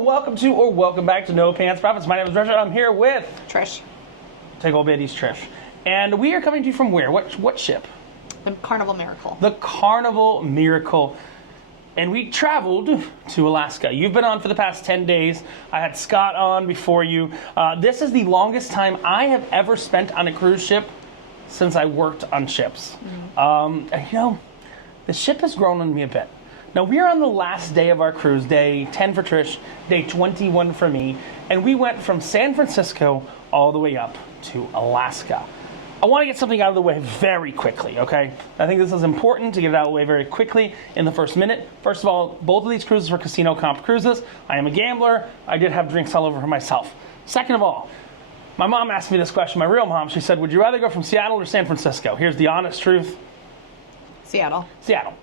welcome to or welcome back to No Pants Profits. My name is Richard. I'm here with Trish. Take old Betty's Trish. And we are coming to you from where? What ship? The Carnival Miracle. The Carnival Miracle. And we traveled to Alaska. You've been on for the past 10 days. I had Scott on before you. This is the longest time I have ever spent on a cruise ship since I worked on ships. And the ship has grown on me a bit. Now, we are on the last day of our cruise, day 10 for Trish, day 21 for me, and we went from San Francisco all the way up to Alaska. I want to get something out of the way very quickly, okay? I think this is important to get it out of the way very quickly in the first minute. First of all, both of these cruises were casino comp cruises. I am a gambler. I did have drinks all over for myself. Second of all, my mom asked me this question, my real mom. She said, would you rather go from Seattle or San Francisco? Here's the honest truth. Seattle. Seattle.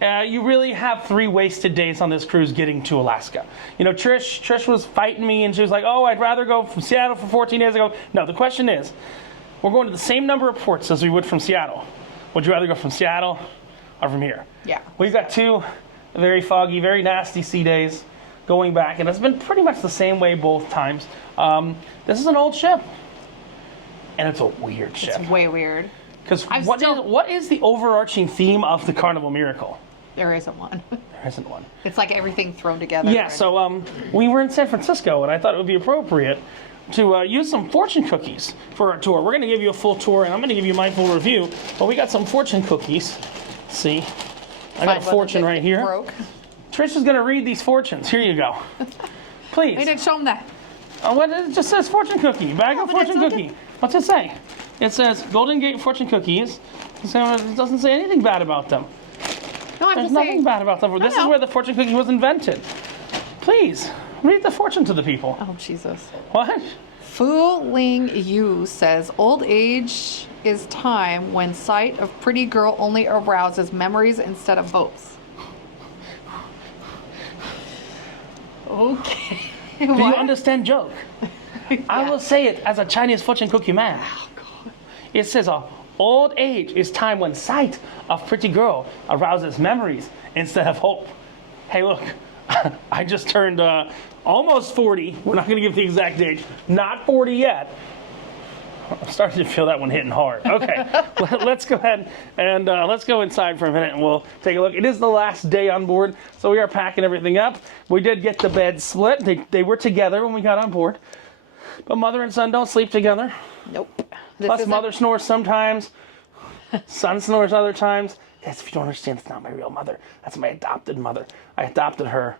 You really have 3 wasted days on this cruise getting to Alaska. You know, Trish was fighting me, and she was like, oh, I'd rather go from Seattle for 14 days ago. No, the question is, we're going to the same number of ports as we would from Seattle. Would you rather go from Seattle or from here? Yeah. We've got 2 very foggy, very nasty sea days going back, and it's been pretty much the same way both times. This is an old ship, and it's a weird ship. It's way weird. Because what is the overarching theme of the Carnival Miracle? There isn't one. There isn't one. It's like everything thrown together. Yeah, so we were in San Francisco, and I thought it would be appropriate to use some fortune cookies for our tour. We're going to give you a full tour, and I'm going to give you my full review. But we got some fortune cookies. See? I got a fortune right here. Broke. Trish is going to read these fortunes. Here you go. Please. I didn't show him that. What it just says fortune cookie. Bag of fortune cookie. What's it say? It says Golden Gate fortune cookies. So it doesn't say anything bad about them. No, I'm There's just nothing saying. bad about them. This is where the fortune cookie was invented. Please, read the fortune to the people. Oh, Jesus. What? Fooling You says, old age is time when sight of pretty girl only arouses memories instead of hopes. Okay. Do you understand joke? Yeah. I will say it as a Chinese fortune cookie man. Oh, God. It says, old age is time when sight of pretty girl arouses memories instead of hope. Hey, look, I just turned almost 40. We're not going to give the exact age. Not 40 yet. I'm starting to feel that one hitting hard. Okay, let's go ahead and let's go inside for a minute and we'll take a look. It is the last day on board, so we are packing everything up. We did get the beds split. They were together when we got on board. But mother and son don't sleep together. Nope. Plus, mother snores sometimes. Son snores other times. Yes, if you don't understand, it's not my real mother. That's my adopted mother. I adopted her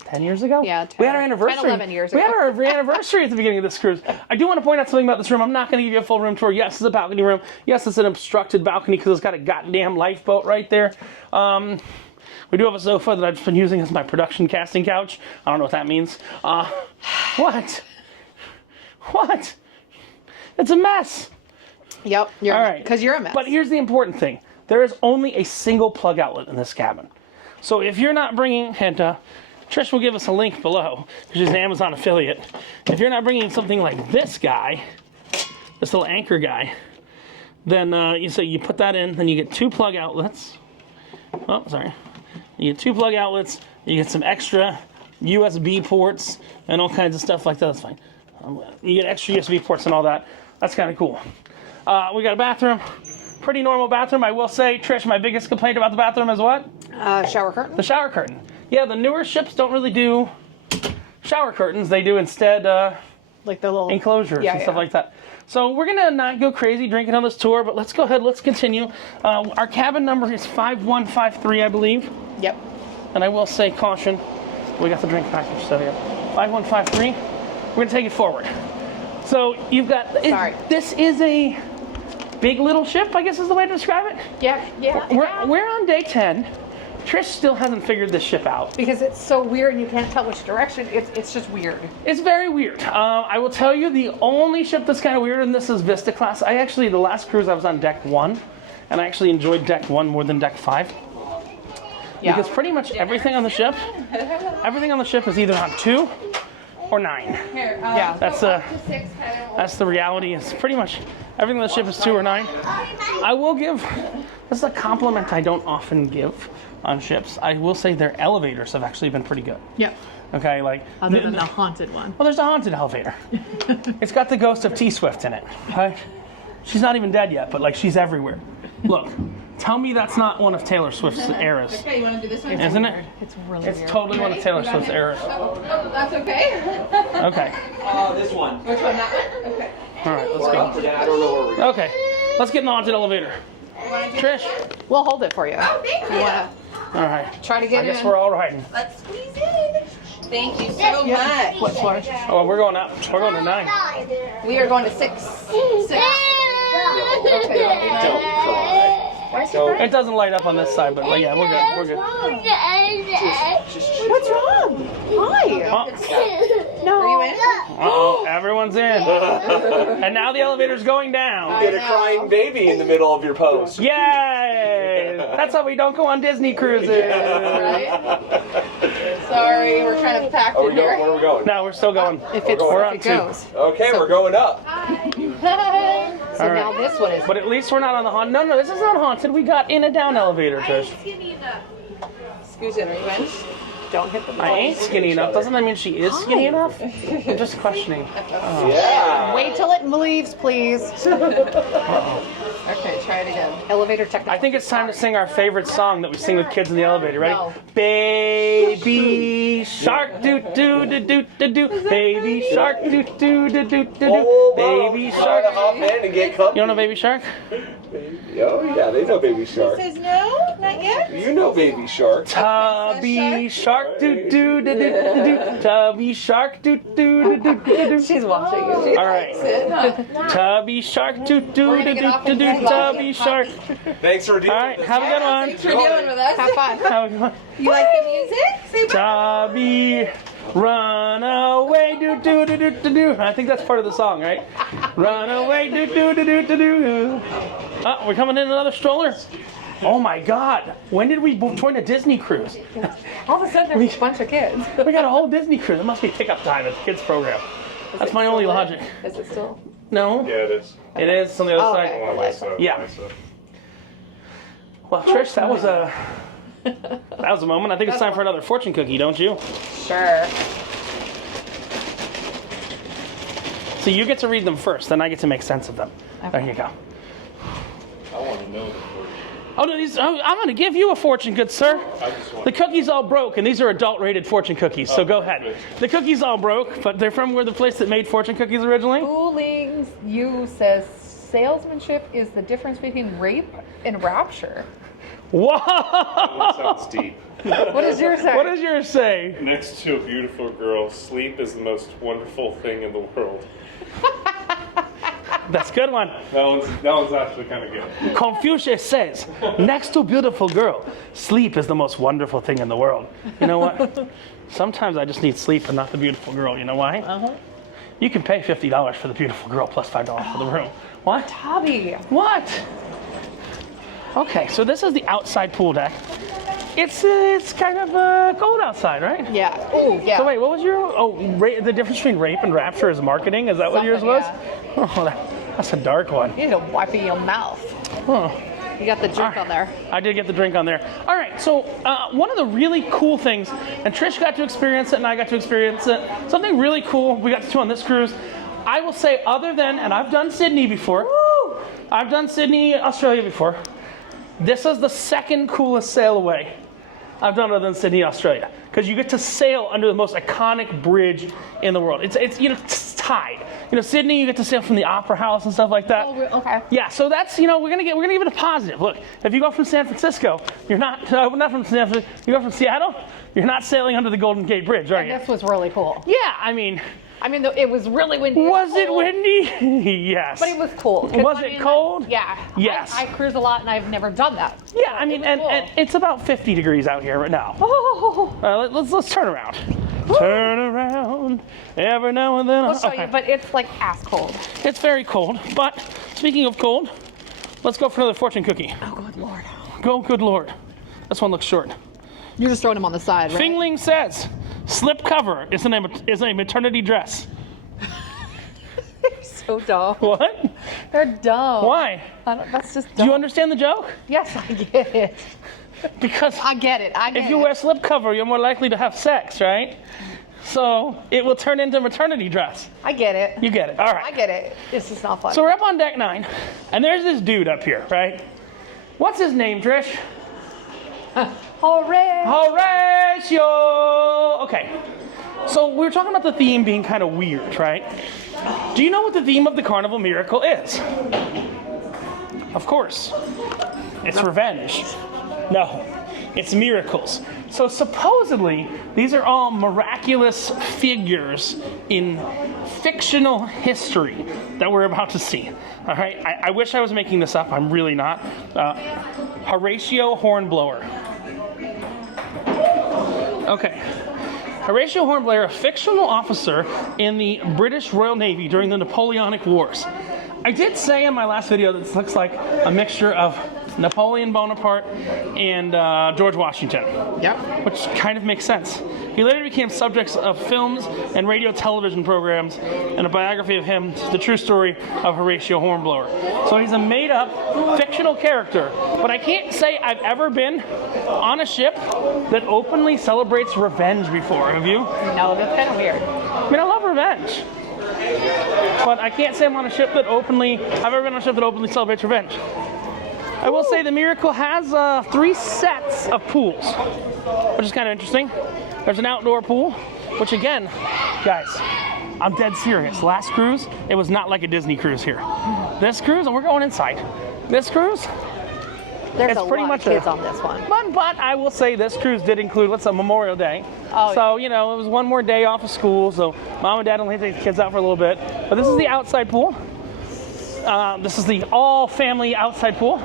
10 years ago? Yeah, 10, we had our anniversary. 10, 11 years ago. We had our anniversary at the beginning of this cruise. I do want to point out something about this room. I'm not going to give you a full room tour. Yes, it's a balcony room. Yes, it's an obstructed balcony because it's got a goddamn lifeboat right there. We do have a sofa that I've been using as my production casting couch. I don't know what that means. What? What? It's a mess. Yep. All right. Because you're a mess. But here's the important thing. There is only a single plug outlet in this cabin. So if you're not bringing, and Trish will give us a link below, because she's an Amazon affiliate. If you're not bringing something like this guy, this little anchor guy, then you put that in, then you get 2 plug outlets. Oh, sorry. You get 2 plug outlets, you get some extra USB ports, and all kinds of stuff like that. That's fine. You get extra USB ports and all that. That's kind of cool. We got a bathroom. Pretty normal bathroom. I will say, Trish, my biggest complaint about the bathroom is what? Shower curtain. The shower curtain. Yeah, the newer ships don't really do shower curtains. They do instead like the little enclosures and stuff like that. So we're going to not go crazy drinking on this tour, but let's go ahead. Let's continue. Our cabin number is 5153, I believe. Yep. And I will say, caution. We got the drink package stuff here. 5153. We're going to take it forward. So you've got... This is a big little ship, I guess is the way to describe it. Yeah. We're on day 10. Trish still hasn't figured this ship out. Because it's so weird and you can't tell which direction. It's just weird. It's very weird. I will tell you the only ship that's kind of weird, and this is Vista class. The last cruise I was on deck 1, and I actually enjoyed deck 1 more than deck 5. Yeah. Because pretty much everything on the ship is either on 2 or 9. Yeah. That's the reality. It's pretty much everything on the ship is 2 or 9. I will give, this is a compliment I don't often give on ships. I will say their elevators have actually been pretty good. Yeah. Okay, like Other than the haunted one. well, there's a haunted elevator. It's got the ghost of T Swift in it. Right? She's not even dead yet, but like she's everywhere. Look, tell me that's not one of Taylor Swift's eras. Okay, you want to do this one? Isn't it? It's really It's weird. totally one of Taylor Swift's eras. Oh, that's okay. Okay. This one. Which one? That one? Okay. All right, let's go. Yeah, I don't know where we're going. Okay, let's get in the haunted elevator. Trish. We'll hold it for you. Oh, thank you. You wanna All right. try to get I guess in? we're all riding. Let's squeeze in. Thank you so much. What floor? Oh, we're going up. We're going to 9. We are going to 6. 6. Okay. Don't cry. Why is he crying? It doesn't light up on this side, but yeah, we're good. We're good. What's wrong? Hi. Oh, Are you in? uh-oh, everyone's in. And now the elevator's going down. Get a crying baby in the middle of your pose. Yay! That's how we don't go on Disney cruises. Right? Sorry, we're kind of packed Are in we going? here. Where are we going? No, we're still going. If it's We're if on it 2. goes. Okay, we're going up. So All right. now this one is. But at least we're not on the haunted. No, this is not haunted. We got in a down elevator, Trish. Scoot in, are you in? Don't hit the I ain't skinny enough. Doesn't that mean she is skinny enough? I'm just questioning. Yeah. Wait till it leaves, please. Okay, try it again. Elevator technical. I think it's time to sing our favorite song that we sing with kids in the elevator. Ready? No. Baby shark doo doo doo doo doo doo. Baby shark doo doo doo doo doo doo. Oh, Baby Try shark. to hop in and get comfy. You don't know Baby Shark? Oh, yeah, they know Baby Shark. Says no, not yet. You know Baby Shark. Tubby shark doo doo doo doo doo doo. Tubby shark doo doo doo doo doo doo. She's watching you. All right. Sit, huh? Tubby shark doo doo We're doo gonna get doo off doo and doo. play Tubby shark. Thanks for dealing All right, with have a good one. Thanks for dealing with us. Have fun. Have a good one. You like the music? Say bye. Tubby, run away, do do do do do do. I think that's part of the song, right? Run away, do do do do do do. Oh, we're coming in another stroller. Oh my God! When did we join a Disney cruise? All of a sudden, there's a bunch of kids. We got a whole Disney cruise. It must be pickup time at the kids program. That's my only logic. Is it still? No, Yeah, it is. it is it's on the other Oh, side. okay. On my side, Yeah. my side. Well, Trish, that was a moment. I think it's time for another fortune cookie, don't you? Sure. So you get to read them first, then I get to make sense of them. There you go. I want to know the fortune. Oh no, I'm going to give you a fortune, good sir. I just want The cookies all broke, and these are adult-rated fortune cookies. So go ahead. good. The cookies all broke, but they're from the place that made fortune cookies originally. Fooling you says salesmanship is the difference between rape and rapture. Whoa! that sounds deep. What does yours say? What does yours say? Next to a beautiful girl, sleep is the most wonderful thing in the world. That's a good one. That one's actually kind of good. Confucius says, next to beautiful girl, sleep is the most wonderful thing in the world. You know what? Sometimes I just need sleep and not the beautiful girl. You know why? You can pay $50 for the beautiful girl plus $5 for the room. What? Hobby. What? Okay, so this is the outside pool deck. It's kind of cold outside, right? Yeah. Oh, yeah. So wait, what was your the difference between rape and rapture is marketing? Is that what yours was? Something, Oh, that's a dark one. You need to wipe in your mouth. Oh. You got the drink on there. I did get the drink on there. All right, so one of the really cool things, and Trish got to experience it and I got to experience it, something really cool we got to do on this cruise, I will say other than, and I've done Sydney before, Woo! I've done Sydney, Australia before, this is the second coolest sail away I've done other than Sydney, Australia. Because you get to sail under the most iconic bridge in the world. It's you know, it's tide. You know, Sydney, you get to sail from the Opera House and stuff like that. Oh, okay. Yeah, so that's, you know, we're gonna give it a positive. Look, if you go from San Francisco, you're not from San Francisco, you go from Seattle, you're not sailing under the Golden Gate Bridge, are you? This was really cool. Yeah, I mean, It was really windy. was it cold, windy? Yes. But it was cool. 'Cause, Was it cold? Yeah. Yes. I cruise a lot and I've never done that. Yeah, I mean, and it's about 50 degrees out here right now. Oh. Let's turn around. Turn around every now and then. I'll show Okay. you, but it's like ass cold. It's very cold, but speaking of cold, let's go for another fortune cookie. Oh, good Lord. Go, good Lord. This one looks short. You're just throwing them on the side, right? Fingling says, slip cover is a maternity dress. So dumb. What? They're dumb. Why? That's just dumb. Do you understand the joke? Yes, I get it. Because I get it. I get if you it. wear slip cover, you're more likely to have sex, right? So it will turn into maternity dress. I get it. You get it. All right. I get it. This is not fun. So we're up on deck 9, and there's this dude up here, right? What's his name, Trish? Horatio! Okay. So we were talking about the theme being kind of weird, right? Do you know what the theme of the Carnival Miracle is? Of course. It's revenge. No, it's miracles. So supposedly, these are all miraculous figures in fictional history that we're about to see. All right, I wish I was making this up. I'm really not. Horatio Hornblower. Okay. Horatio Hornblower, a fictional officer in the British Royal Navy during the Napoleonic Wars. I did say in my last video that this looks like a mixture of Napoleon Bonaparte and George Washington. Yep. Which kind of makes sense. He later became subjects of films and radio television programs, and a biography of him, The True Story of Horatio Hornblower. So he's a made-up fictional character, but I can't say I've ever been on a ship that openly celebrates revenge before. Have you? No, that's kind of weird. I mean, I love revenge, but I can't say I'm on a ship that openly, I've ever been on a ship that openly celebrates revenge. I will say the Miracle has 3 sets of pools, which is kind of interesting. There's an outdoor pool, which again, guys, I'm dead serious. Last cruise, it was not like a Disney cruise here. This cruise, and we're going inside. This cruise, There's it's a pretty lot much of kids on this one. But I will say this cruise did include, what's a Memorial Day. Oh, So, you know, it was one more day off of school, so mom and dad only take the kids out for a little bit. But this is the outside pool. This is the all-family outside pool.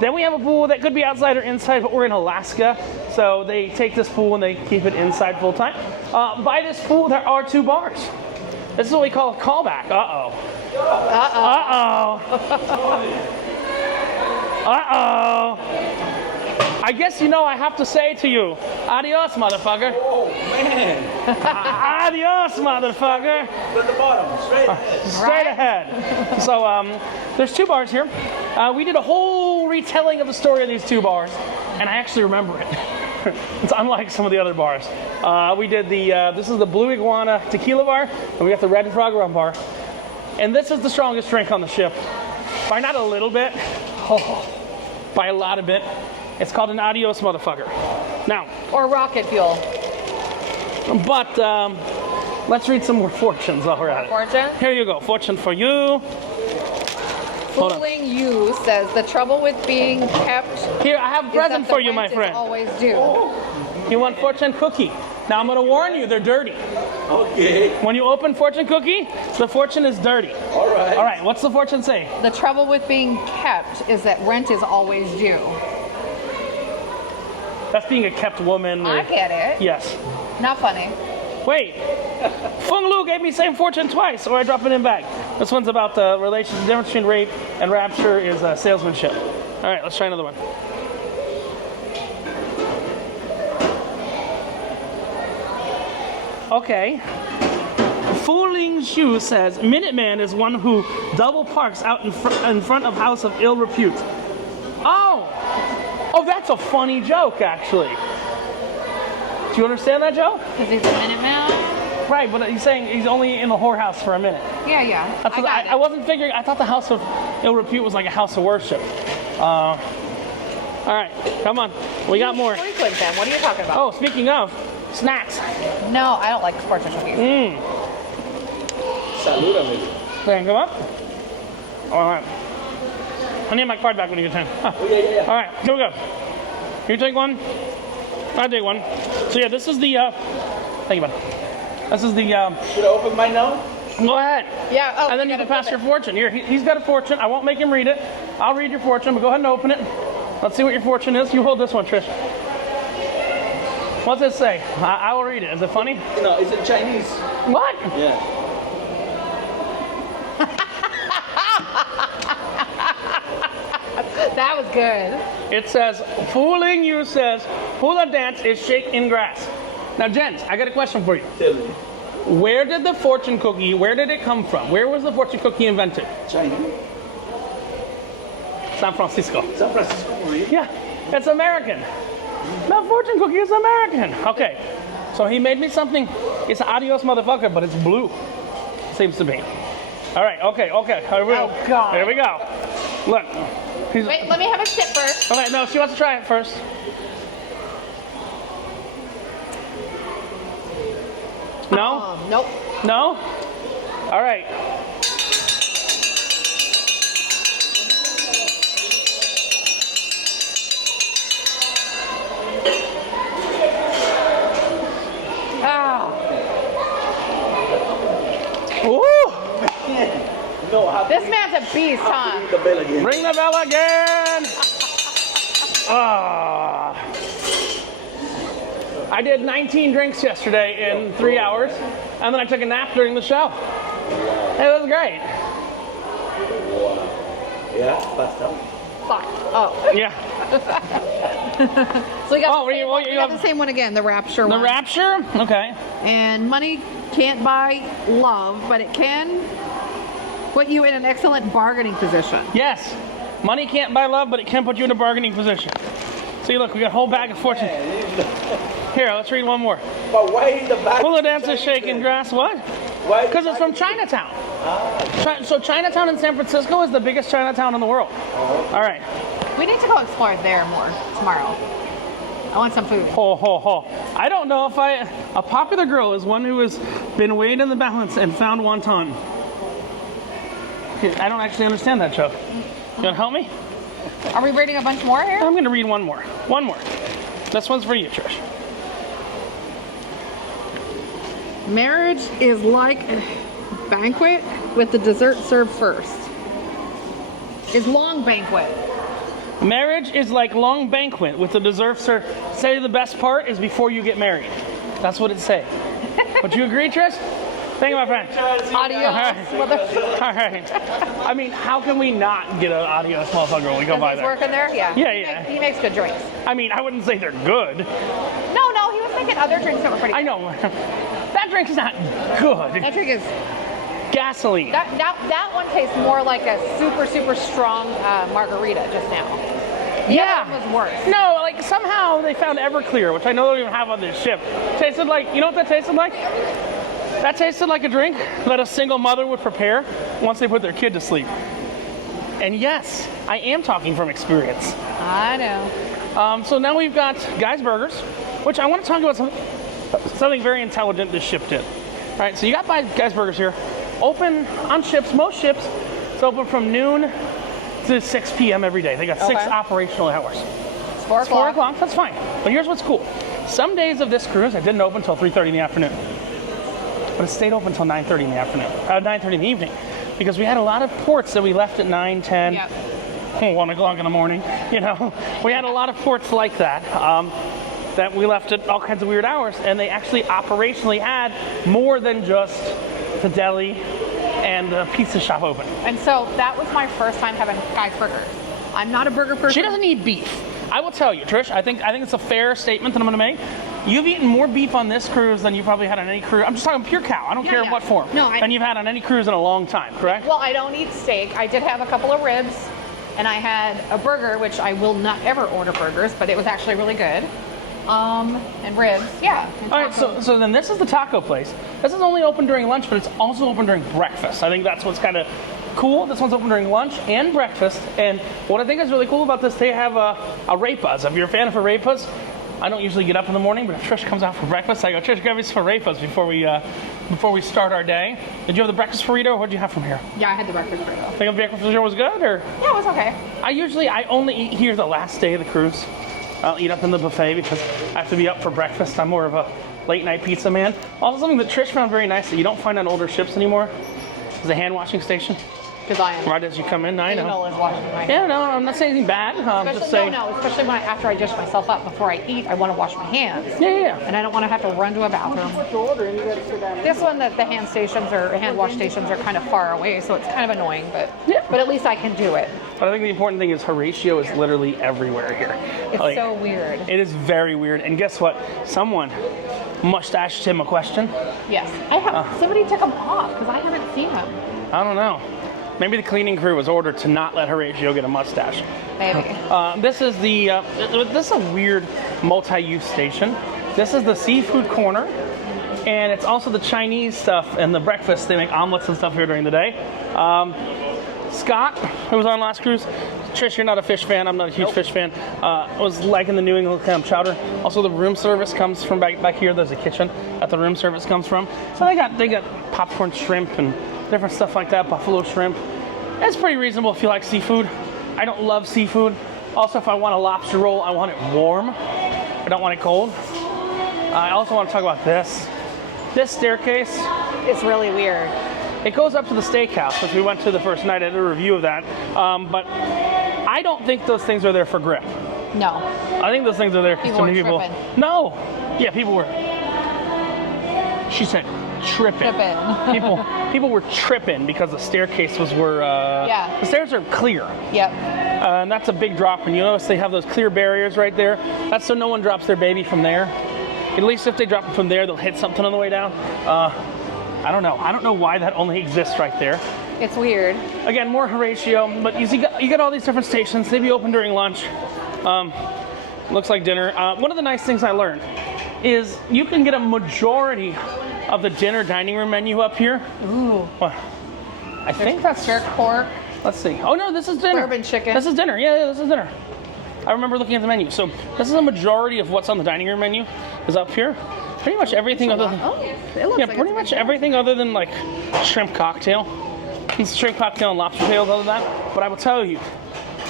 Then we have a pool that could be outside or inside, but we're in Alaska, so they take this pool and they keep it inside full time. By this pool, there are 2 bars. This is what we call a callback. Uh-oh. Uh-oh. Uh-oh. I guess you know I have to say to you, adios, motherfucker. Oh, man. Adios, motherfucker. At the bottom, Straight ahead. So there's 2 bars here. We did a whole retelling of the story of these 2 bars, and I actually remember it. It's unlike some of the other bars. We did this is the Blue Iguana Tequila bar, and we got the Red Frog Rum bar. And this is the strongest drink on the ship. By not a little bit, by a lot of bit. It's called an adios motherfucker. Now, Or rocket fuel. but let's read some more fortunes while we're at it. Fortune? Here you go. Fortune for you. Hold on. Fooling you says the trouble with being kept Here, I have a is present that for the you, my rent is friend. always due. You want fortune cookie. Now, I'm going to warn you, they're dirty. Okay. When you open fortune cookie, the fortune is dirty. All right. All right, what's the fortune say? The trouble with being kept is that rent is always due. That's being a kept woman. Or, I get it. yes. Not funny. Wait. Fung Lu gave me the same fortune twice, so I drop it in back. This one's about the relation. The difference between rape and rapture is salesmanship. All right, let's try another one. Okay. Fooling Shu says, Minuteman is one who double parks out in front of house of ill repute. Oh! Oh, that's a funny joke, actually. Do you understand that joke? Because he's a Minuteman? Right, but he's saying he's only in the whorehouse for a minute. Yeah. That's what I wasn't figuring. I thought the house of ill repute was like a house of worship. All right, come on. We got more. Frequent then. What are you talking about? Oh, speaking of, snacks. No, I don't like fortune cookies. Salud, amigo. Then come up. All right. I need my card back when you get time. Huh. Oh, yeah. All right, here we go. You take one. I take one. So yeah, this is the. Think about it. This is the. Should I open mine now? Go ahead. Yeah. Oh, And then you can pass your fortune. Here, he's got a fortune. I won't make him read it. I'll read your fortune, but go ahead and open it. Let's see what your fortune is. You hold this one, Trish. What's it say? I will read it. Is it funny? No, it's in Chinese. What? Yeah. That was good. It says, fooling you says, hula dance is shake in grass. Now, gents, I got a question for you. Tell me. Where did the fortune cookie, where did it come from? Where was the fortune cookie invented? China. San Francisco. San Francisco, really? Yeah, it's American. The fortune cookie is American. Okay. So he made me something. It's an adios motherfucker, but it's blue. Seems to be. All right, okay. Here we go. Oh, God. Here we go. Look. Wait, let me have a sip first. Okay, no, she wants to try it first. No? Nope. No? All right. Ah. Ooh! No, how This man's a beast, huh? the bell again. Ring the bell again! Ah. I did 19 drinks yesterday in 3 hours, and then I took a nap during the show. It was great. Yeah, faster. Fuck. Oh. Yeah. So we got, Oh, the, same one. We got the same one again, the Rapture The one. Rapture? Okay. And money can't buy love, but it can put you in an excellent bargaining position. Yes. Money can't buy love, but it can put you in a bargaining position. See, look, we got a whole bag of fortune. Here, let's read one more. But why is the back? Full of dancers shaking grass. What? Why? Because it's from Chinatown. So Chinatown in San Francisco is the biggest Chinatown in the world. All right. We need to go explore there more tomorrow. I want some food. Ho, ho, ho. I don't know if a popular girl is one who has been weighed in the balance and found wonton. I don't actually understand that joke. You want to help me? Are we reading a bunch more here? I'm going to read one more. One more. This one's for you, Trish. Marriage is like a banquet with the dessert served first. Is long banquet. Marriage is like long banquet with the dessert served. Say the best part is before you get married. That's what it say. Would you agree, Trish? Thank you, my friend. Adios, All right. motherfucker. All right. I mean, how can we not get an adios motherfucker when we go by He's there? working there? Yeah. Yeah, yeah. He makes good drinks. I mean, I wouldn't say they're good. No, he was making other drinks that were pretty good. I know. That drink's not good. That drink is... Gasoline. That one tastes more like a super, super strong margarita just now. The other one was worse. No, like somehow they found Everclear, which I know they don't even have on this ship. Tasted like, you know what that tasted like? That tasted like a drink that a single mother would prepare once they put their kid to sleep. And yes, I am talking from experience. I know. So now we've got Guy's Burgers, which I want to talk about something very intelligent this ship did. All right, so you got Guy's Burgers here. Open on ships, most ships, it's open from noon to 6 p.m. every day. They got 6 operational hours. It's 4 o'clock. 4 o'clock, that's fine. But here's what's cool. Some days of this cruise, it didn't open until 3:30 in the afternoon. But it stayed open until 9:30 in the afternoon, 9:30 in the evening. Because we had a lot of ports that we left at 9, 10, 1 o'clock in the morning. You know, we had a lot of ports like that. That we left at all kinds of weird hours, and they actually operationally had more than just the deli and the pizza shop open. And so that was my first time having Guy's Burgers. I'm not a burger person. She doesn't eat beef. I will tell you, Trish, I think it's a fair statement that I'm going to make. You've eaten more beef on this cruise than you probably had on any cruise. I'm just talking pure cow. I don't care what form. No, than you've had on any cruise in a long time, correct? Well, I don't eat steak. I did have a couple of ribs, and I had a burger, which I will not ever order burgers, but it was actually really good. And ribs, yeah. And All right, so then this is the taco place. This is only open during lunch, but it's also open during breakfast. I think that's what's kind of cool. This one's open during lunch and breakfast. And what I think is really cool about this, they have arepas. If you're a fan of arepas, I don't usually get up in the morning, but if Trish comes out for breakfast, I go, Trish, grab me some arepas before we start our day. Did you have the breakfast burrito, or what did you have from here? Yeah, I had the breakfast burrito. Think the breakfast burrito was good, or? Yeah, it was okay. I only eat here the last day of the cruise. I'll eat up in the buffet because I have to be up for breakfast. I'm more of a late night pizza man. Also, something that Trish found very nice that you don't find on older ships anymore is a hand washing station. Because I am. Right as you come in, I know. Anal is washing my hands. Yeah, no, I'm not saying anything bad. I'm just saying. Especially after I dish myself up before I eat, I want to wash my hands. Yeah. And I don't want to have to run to a bathroom. This one, the hand stations or hand wash stations are kind of far away, so it's kind of annoying, but at least I can do it. But I think the important thing is Horatio is literally everywhere here. It's so weird. It is very weird. And guess what? Someone mustached him a question. Yes. I have. Somebody took them off because I haven't seen them. I don't know. Maybe the cleaning crew was ordered to not let Horatio get a mustache. Maybe. This is a weird multi-use station. This is the seafood corner, and it's also the Chinese stuff and the breakfast. They make omelets and stuff here during the day. Scott, who was on last cruise, Trish, you're not a fish fan. I'm not a huge fish fan. Was liking the New England clam chowder. Also, the room service comes from back here. There's a kitchen that the room service comes from. So they got popcorn shrimp and different stuff like that. Buffalo shrimp. It's pretty reasonable if you like seafood. I don't love seafood. Also, if I want a lobster roll, I want it warm. I don't want it cold. I also want to talk about this. This staircase. It's really weird. It goes up to the steakhouse, which we went to the first night. I did a review of that. But I don't think those things are there for grip. No. I think those things are there because People too many were people. tripping. No. Yeah, people were. She said tripping. People were tripping because the staircases were. Yeah. The stairs are clear. Yep. And that's a big drop. And you notice they have those clear barriers right there. That's so no one drops their baby from there. At least if they drop it from there, they'll hit something on the way down. I don't know. I don't know why that only exists right there. It's weird. Again, more Horatio, but you got all these different stations. They be open during lunch. Looks like dinner. One of the nice things I learned is you can get a majority of the dinner dining room menu up here. Ooh. Well, I think that's Jerk pork. Let's see. Oh no, this is dinner. Bourbon chicken. This is dinner. Yeah, this is dinner. I remember looking at the menu. So this is a majority of what's on the dining room menu is up here. Pretty much everything other than It looks like pretty much everything other than like shrimp cocktail. It's shrimp cocktail and lobster tails other than that. But I will tell you,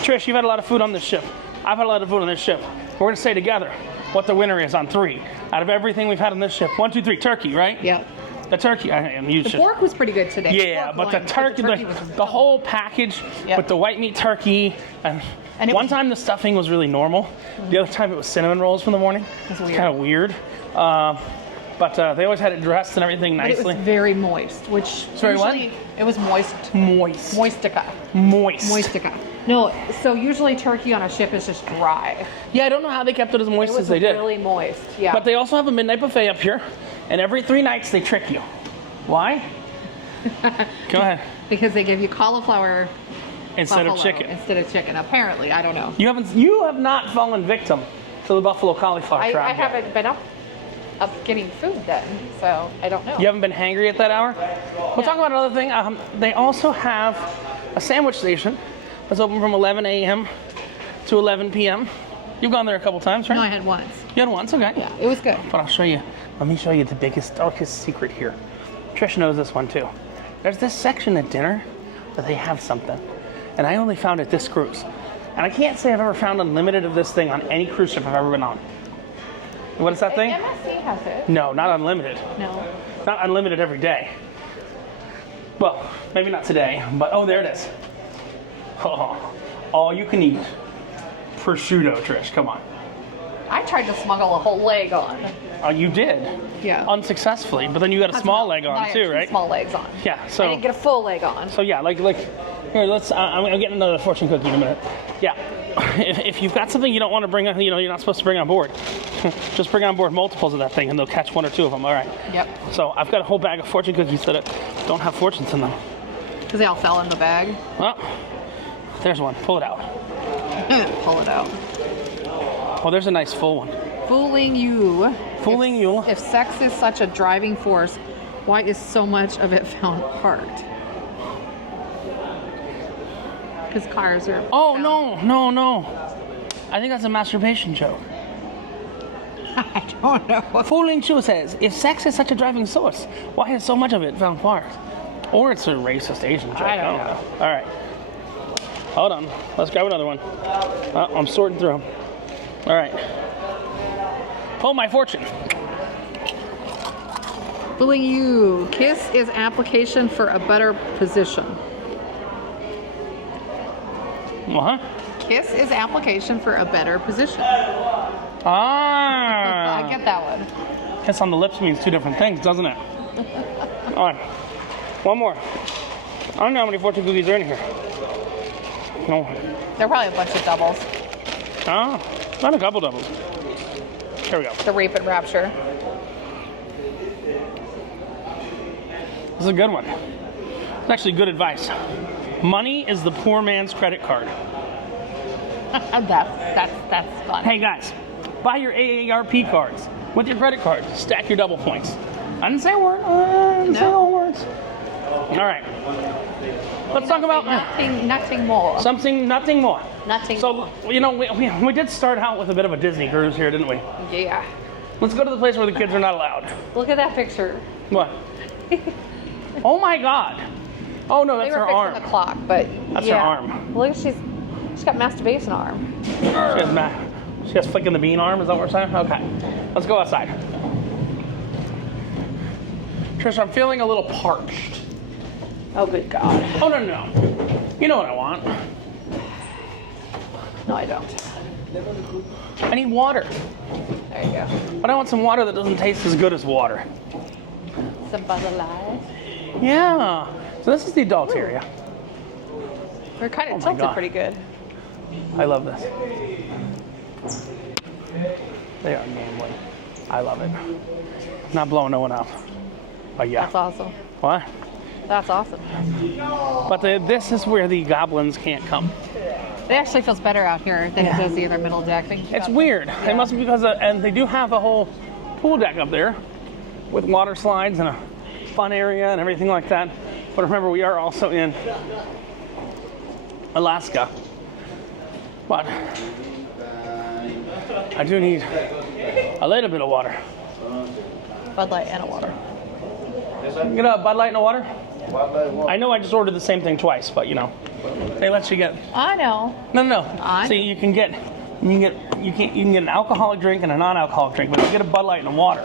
Trish, you've had a lot of food on this ship. I've had a lot of food on this ship. We're gonna say together what the winner is on 3. Out of everything we've had on this ship. 1, 2, 3, turkey, right? Yep. The turkey, I am used The pork was pretty good today. Yeah, Pork but the loin, turkey, was the whole package Yep. with the white meat turkey. And it one was- time the stuffing was really normal. The other time it was cinnamon rolls from the morning. That's It's weird. kind of weird. But they always had it dressed and everything But it nicely. was very moist, which Very what? usually it was moist. Moist. Moistica. Moistica. No, so usually turkey on a ship is just dry. Yeah, I don't know how they kept it as moist It as was they did. really moist. Yeah. But they also have a midnight buffet up here. And every 3 nights they trick you. Why? Go ahead. Because they give you cauliflower Instead of buffalo chicken. Instead of chicken, apparently. I don't know. You have not fallen victim to the buffalo cauliflower trap I yet. haven't been up getting food then, so I don't know. You haven't been hangry at that hour? We'll talk about another thing. They also have a sandwich station that's open from 11 a.m. to 11 p.m. You've gone there a couple times, right? No, I had once. You had once, okay. Yeah, it was good. But I'll show you. Let me show you the biggest, darkest secret here. Trish knows this one too. There's this section at dinner that they have something. And I only found it this cruise. And I can't say I've ever found unlimited of this thing on any cruise ship I've ever been on. What is that thing? MSC has it. No, not unlimited. No. Not unlimited every day. Well, maybe not today, but oh, there it is. Oh, all you can eat. Prosciutto, Trish, come on. I tried to smuggle a whole leg on. You did. Yeah. Unsuccessfully, but then you got a small leg I on had too, 2 right? small legs on. Yeah, I so didn't get a full leg on. so yeah, like here, let's I'm getting another fortune cookie in a minute. Yeah. If you've got something you don't want to bring on, you're not supposed to bring on board. Just bring on board multiples of that thing and they'll catch 1 or 2 of them. All right. Yep. So I've got a whole bag of fortune cookies that don't have fortunes in them. Because they all fell in the bag. Well, there's one. Pull it out. Pull it out. Oh, there's a nice full one. Fooling you. Fooling you. If sex is such a driving force, why is so much of it found parked? Because cars are. Oh, found- no. I think that's a masturbation joke. I don't know. Fooling Chu says, if sex is such a driving source, why is so much of it found parked? Or it's a racist Asian joke. I don't know. All right. Hold on. Let's grab another one. I'm sorting through them. All right. Pull my fortune. Fooling you. Kiss is application for a better position. Uh-huh. Kiss is application for a better position. Ah. I get that one. Kiss on the lips means 2 different things, doesn't it? All right. One more. I don't know how many fortune cookies are in here. No. They're probably a bunch of doubles. Ah, not a couple doubles. Here we go. The rape and rapture. This is a good one. It's actually good advice. Money is the poor man's credit card. That's fun. Hey guys, Buy your AARP cards with your credit card. Stack your double points. I didn't say a word. I didn't say all words. All right. Let's talk about nothing more. nothing more. Nothing So, more. you know, we did start out with a bit of a Disney cruise here, didn't we? Yeah. Let's go to the place where the kids are not allowed. Look at that picture. What? Oh my God. Oh no, that's They were her arm. fixing the clock, but That's yeah. her arm. Look, she's got masturbation arm. She has flicking the bean arm, is that what we're saying? Okay. Let's go outside. Trish, I'm feeling a little parched. Oh, good God. Oh, no. You know what I want. No, I don't. I need water. There you go. But I want some water that doesn't taste as good as water. Some Bud Light. Yeah. So this is the adult area. We're kind of Oh my tilted God. pretty good. I love this. They are manly. I love it. Not blowing no one up. But yeah. That's awesome. What? That's awesome. But this is where the goblins can't come. It actually feels better out here than it does the other middle deck. It's weird. It must be because and they do have a whole pool deck up there with water slides and a fun area and everything like that. But remember, we are also in Alaska. But I do need a little bit of water. Bud Light and a water. Get a Bud Light and a water? I know I just ordered the same thing twice, but you know, they let you get. I know. No. I See, you can get an alcoholic drink and a non-alcoholic drink, but if you get a Bud Light and a water.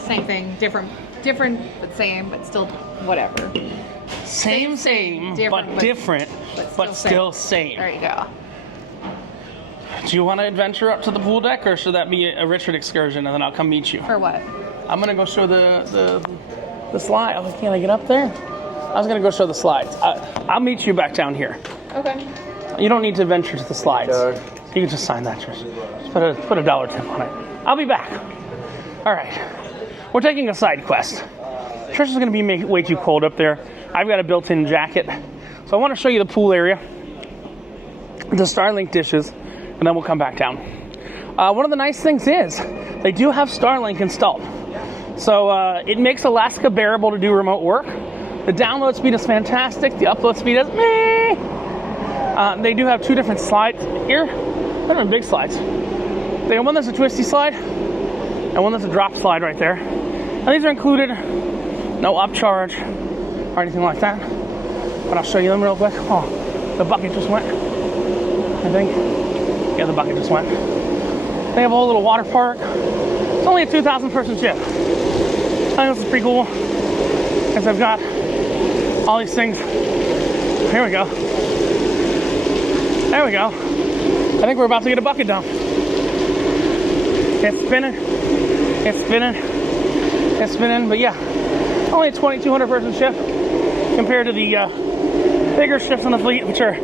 Same thing. Different, but same, but still whatever. Same, different, but different, but still same. There you go. Do you want to adventure up to the pool deck, or should that be a Richard excursion, and then I'll come meet you? For what? I'm gonna go show the slide. Oh, can't I get up there? I was gonna go show the slides. I'll meet you back down here. Okay. You don't need to venture to the slides. Sure. You can just sign that, Trish. Just put a $1 tip on it. I'll be back. All right. We're taking a side quest. Trish is gonna be way too cold up there. I've got a built-in jacket, so I want to show you the pool area, the Starlink dishes, and then we'll come back down. One of the nice things is they do have Starlink installed. So it makes Alaska bearable to do remote work. The download speed is fantastic. The upload speed is meh. They do have two different slides here. They're not big slides. They have one that's a twisty slide and one that's a drop slide right there. And these are included. No upcharge or anything like that. But I'll show you them real quick. Oh, the bucket just went. I think. Yeah, the bucket just went. They have a whole little water park. It's only a 2,000 person ship. I think this is pretty cool. Because I've got all these things. Here we go. There we go. I think we're about to get a bucket dump. It's spinning. It's spinning. It's spinning. But yeah, only a 2,200 person ship compared to the bigger ships on the fleet, which are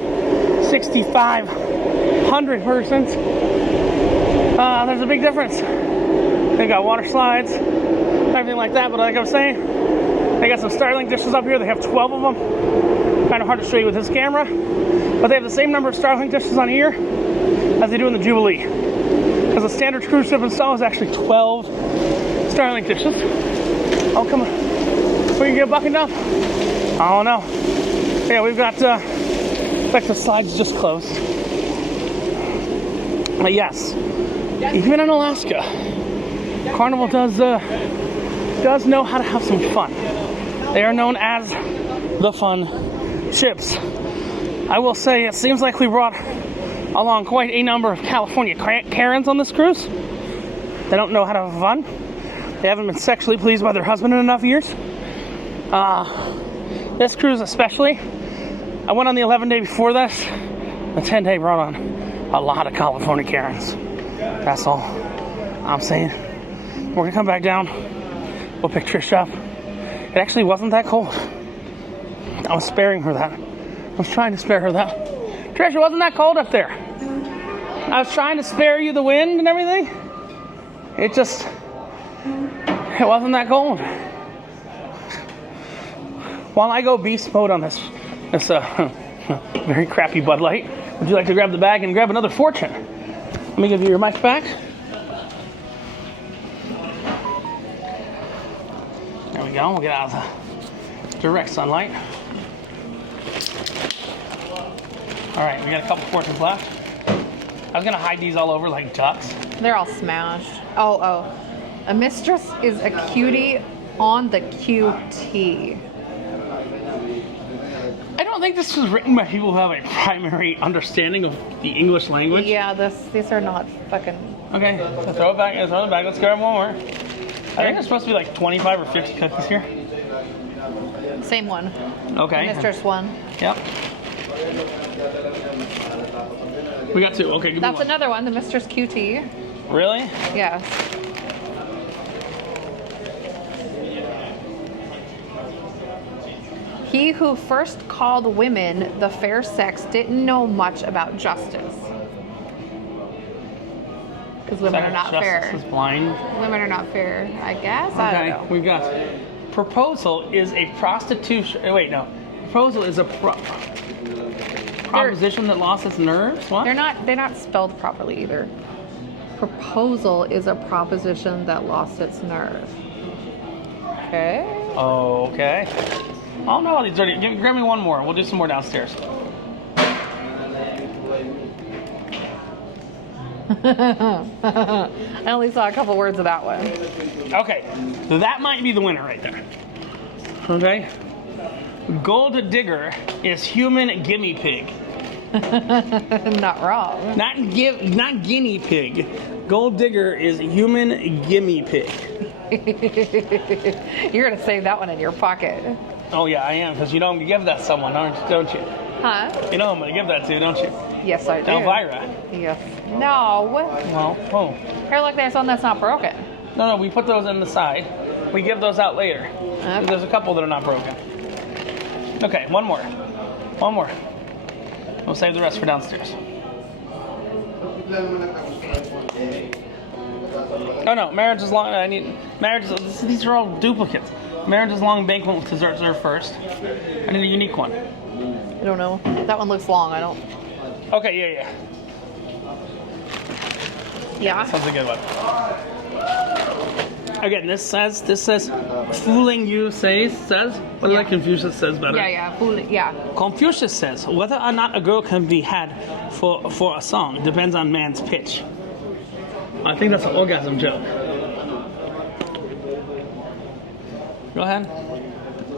6,500 persons. There's a big difference. They got water slides, everything like that, but like I was saying, they got some Starlink dishes up here. They have 12 of them. Kind of hard to show you with this camera, but they have the same number of Starlink dishes on here as they do in the Jubilee. Because the standard cruise ship install is actually 12 Starlink dishes. Oh, come on. We can get a bucket dump? Oh, no. Yeah, we've got, the slides just closed. But yes, even in Alaska, Carnival does know how to have some fun. They are known as the fun ships. I will say it seems like we brought along quite a number of California Karens on this cruise. They don't know how to have fun. They haven't been sexually pleased by their husband in enough years. This cruise especially. I went on the 11 day before this. The 10 day brought on a lot of California Karens. That's all I'm saying. We're gonna come back down. We'll pick Trish up. It actually wasn't that cold. I was sparing her that. I was trying to spare her that. Trish, it wasn't that cold up there. I was trying to spare you the wind and everything. It wasn't that cold. While I go beast mode on this very crappy Bud Light, would you like to grab the bag and grab another fortune? Let me give you your mic back. we go. We'll get out of the direct sunlight. All right, we got a couple portions left. I was gonna hide these all over like ducks. They're all smashed. Oh. A mistress is a cutie on the QT. I don't think this was written by people who have a primary understanding of the English language. Yeah, these are not fucking... Okay, so throw it back. Throw it back. Let's grab one more. I think there's supposed to be like 25 or 50 cookies here. Same one. Okay. Mistress one. Yep. We got two. Okay, give me That's one. another one, the Mistress QT. Really? Yes. He who first called women the fair sex didn't know much about justice. Because women are not fair. Justice is blind. Women are not fair, I guess. I don't know. We've got proposal is a prostitution. Wait, no. Proposal is a proposition that lost its nerves. What? They're not spelled properly either. Proposal is a proposition that lost its nerve. Okay. Okay. Oh no, these dirty. Grab me one more. We'll do some more downstairs. I only saw a couple words of that one. Okay, so that might be the winner right there. Okay. Gold digger is human guinea pig. Not wrong. Not guinea pig. Gold digger is human guinea pig. You're gonna save that one in your pocket. Oh yeah, I am, because you don't give that to someone, don't you? Huh? You know I'm gonna give that to, don't you? Yes, I do. Elvira. Yes. No. Well, oh. Here, look, there's one that's not broken. No, we put those in the side. We give those out later. Okay. There's a couple that are not broken. Okay, one more. One more. We'll save the rest for downstairs. Oh no, marriage is long. These are all duplicates. Marriage is long, banquet with dessert served first. I need a unique one. I don't know. That one looks long. I don't. Okay, yeah. Yeah. Sounds a good one. Again, this says fooling you says what did Confucius says better? Yeah. Yeah. Confucius says whether or not a girl can be had for a song depends on man's pitch. I think that's an orgasm joke. Go ahead.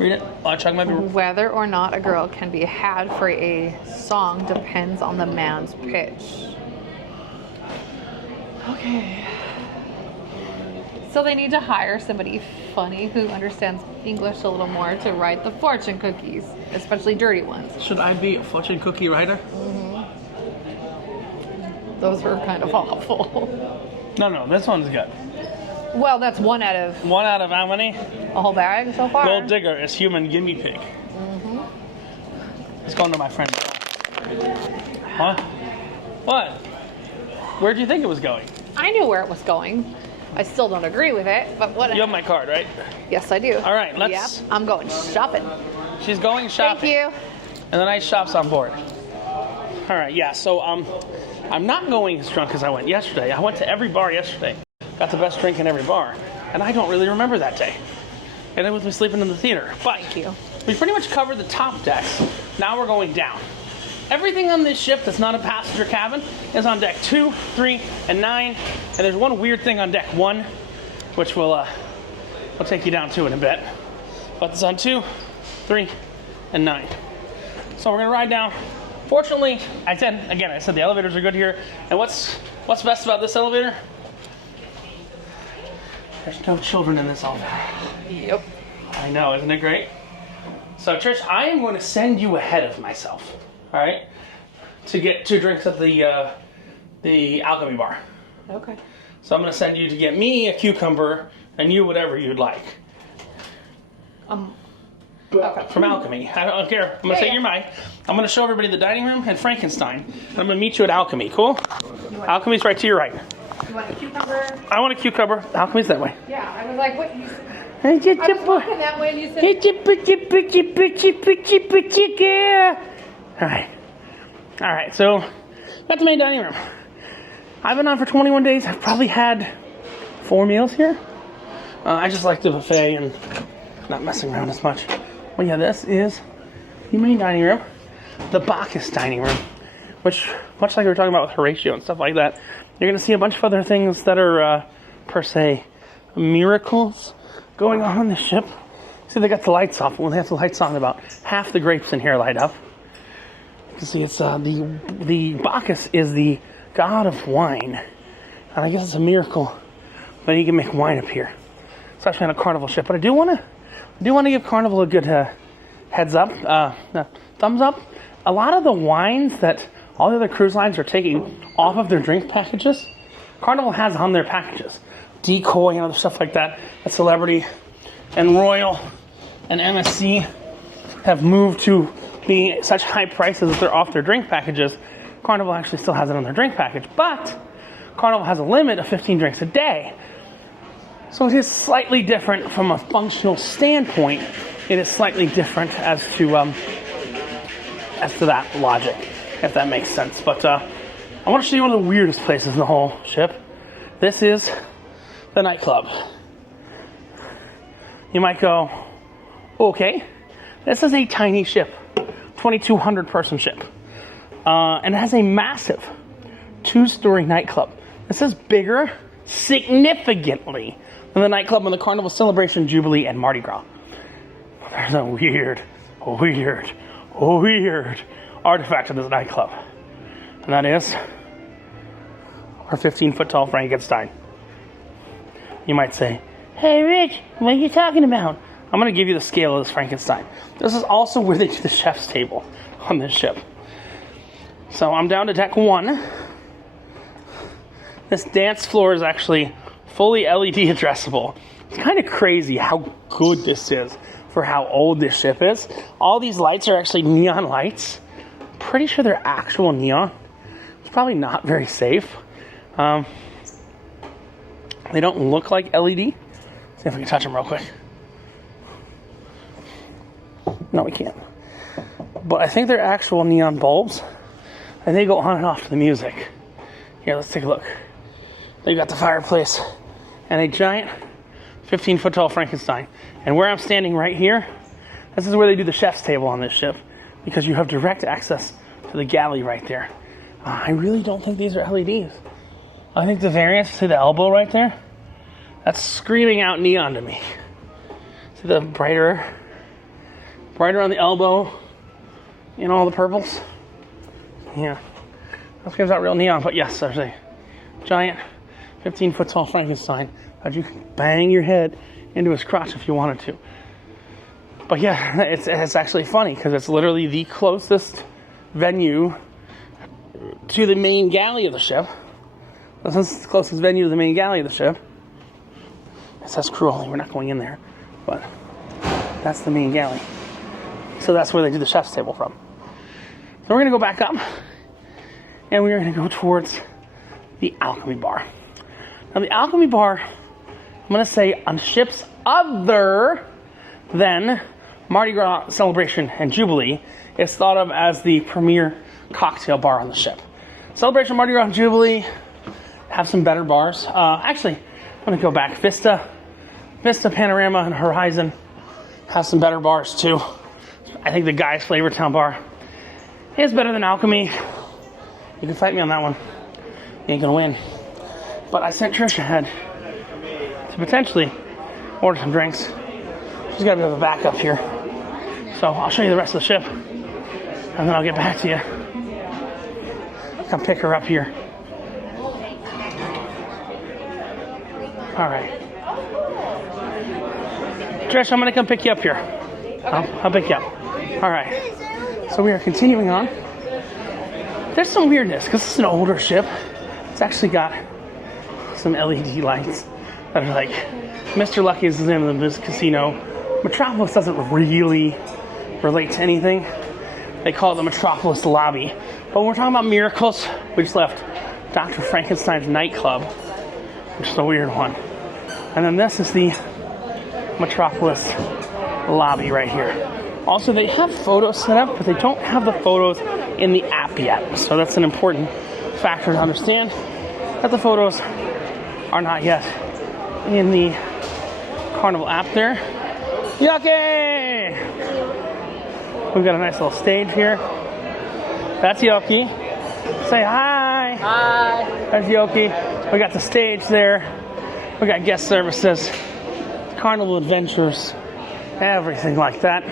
Read it. Chuck might be. Whether or not a girl can be had for a song depends on the man's pitch. Okay. So they need to hire somebody funny who understands English a little more to write the fortune cookies, especially dirty ones. Should I be a fortune cookie writer? Mm-hmm. Those are kind of awful. No, this one's good. Well, that's one out of how many? a whole bag so far. Gold digger is human guinea pig. It's going to my friend. Huh? What? Where'd you think it was going? I knew where it was going. I still don't agree with it, but whatever. You have my card, right? Yes, I do. All right, let's. Yep, I'm going shopping. She's going shopping. Thank you. And the nice shop's on board. All right, yeah. So I'm not going as drunk as I went yesterday. I went to every bar yesterday. Got the best drink in every bar, and I don't really remember that day. And it was me sleeping in the theater. But Thank you. we pretty much covered the top decks. Now we're going down. Everything on this ship that's not a passenger cabin is on deck 2, 3, and 9. And there's one weird thing on deck 1, which we'll take you down to in a bit. But it's on 2, 3, and 9. So we're gonna ride down. Fortunately, I said the elevators are good here. And what's best about this elevator? There's no children in this elevator. Yep. I know, isn't it great? So Trish, I am going to send you ahead of myself. All right, to get 2 drinks at the Alchemy Bar. Okay. So I'm gonna send you to get me a cucumber and you whatever you'd like. Okay. From Alchemy. I don't care. I'm gonna say you're mine. I'm gonna show everybody the dining room and Frankenstein. And I'm gonna meet you at Alchemy. Cool? Alchemy's right to your right. You want a cucumber? I want a cucumber. Alchemy's that way. Yeah, I was like, what? I was walking that way and you said... It's a pretty girl. All right, so got the main dining room. I've been on for 21 days. I've probably had 4 meals here. I just like the buffet, and not messing around as much. Well, yeah, this is the main dining room, the Bacchus dining room, which, much like we were talking about with Horatio and stuff like that, you're going to see a bunch of other things that are, per se, miracles going on the ship. See, they got the lights off. When they have the lights on, about half the grapes in here light up. You can see it's the Bacchus is the god of wine, and I guess it's a miracle that he can make wine appear, especially on a Carnival ship. But I do want to give Carnival a good heads up, thumbs up. A lot of the wines that all the other cruise lines are taking off of their drink packages, Carnival has on their packages. Decoy and other stuff like that. A Celebrity and Royal and MSC have moved to be such high prices that they're off their drink packages. Carnival actually still has it on their drink package, but Carnival has a limit of 15 drinks a day. So it is slightly different from a functional standpoint. It is slightly different as to that logic, if that makes sense. But I want to show you one of the weirdest places in the whole ship. This is the nightclub. You might go, okay, this is a tiny ship, 2,200 person ship. And it has a massive 2-story nightclub. This is bigger, significantly, than the nightclub on the Carnival Celebration, Jubilee, and Mardi Gras. There's a weird artifact of this nightclub. And that is our 15-foot tall Frankenstein. You might say, hey Rich, what are you talking about? I'm going to give you the scale of this Frankenstein. This is also where they do the chef's table on this ship. So I'm down to deck 1. This dance floor is actually fully LED addressable. It's kind of crazy how good this is for how old this ship is. All these lights are actually neon lights. Pretty sure they're actual neon. It's probably not very safe. They don't look like LED. See if we can touch them real quick. No, we can't. But I think they're actual neon bulbs, and they go on and off to the music. Here, let's take a look. They've got the fireplace and a giant 15-foot tall Frankenstein. And where I'm standing right here, this is where they do the chef's table on this ship, because you have direct access to the galley right there. I really don't think these are LEDs. I think the variants, see the elbow right there? That's screaming out neon to me. See the brighter on the elbow, and all the purples? Yeah, that screams out real neon, but yes, there's a giant 15-foot tall Frankenstein that you can bang your head into his crotch if you wanted to. But yeah, it's actually funny because it's literally the closest venue to the main galley of the ship. This is the closest venue to the main galley of the ship. It says crew only, we're not going in there, but that's the main galley. So that's where they do the chef's table from. So we're going to go back up, and we're going to go towards the Alchemy Bar. Now the Alchemy Bar, I'm going to say on ships other than Mardi Gras, Celebration, and Jubilee, is thought of as the premier cocktail bar on the ship. Celebration, Mardi Gras, and Jubilee have some better bars. Actually, I'm going to go back. Vista, Panorama, and Horizon have some better bars too. I think the Guy's Flavortown bar is better than Alchemy. You can fight me on that one. You ain't gonna win. But I sent Trish ahead to potentially order some drinks. She's got a bit of a backup here. So I'll show you the rest of the ship, and then I'll get back to you. Come pick her up here. All right. Trish, I'm gonna come pick you up here. I'll pick you up. All right. So we are continuing on. There's some weirdness because it's an older ship. It's actually got some LED lights that are like, Mr. Lucky is the name of this casino. Metropolis doesn't really relate to anything. They call it the Metropolis Lobby. But when we're talking about miracles, we just left Dr. Frankenstein's nightclub, which is a weird one. And then this is the Metropolis Lobby right here. Also, they have photos set up, but they don't have the photos in the app yet. So that's an important factor to understand, that the photos are not yet in the Carnival app there. Yoki! We've got a nice little stage here. That's Yoki. Say hi. Hi. That's Yoki. We got the stage there. We got guest services, carnival adventures, everything like that.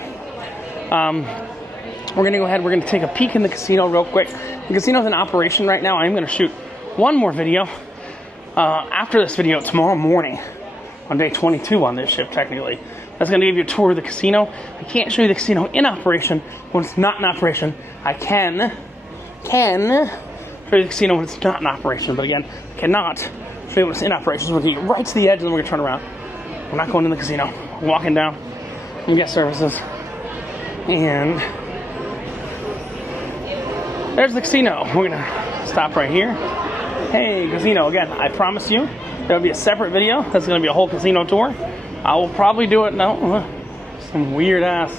We're gonna go ahead. We're gonna take a peek in the casino real quick. The casino's in operation right now. I'm gonna shoot one more video after this video tomorrow morning on day 22 on this ship, technically. That's going to give you a tour of the casino. I can't show you the casino in operation when it's not in operation. I can show you the casino when it's not in operation, but again, I cannot show you when it's in operation. So we're going to get right to the edge and then we're going to turn around. We're not going in the casino. We're walking down from guest services. And there's the casino. We're going to stop right here. Hey, casino. Again, I promise you, there'll be a separate video. That's going to be a whole casino tour. I will probably do it. No, some weird ass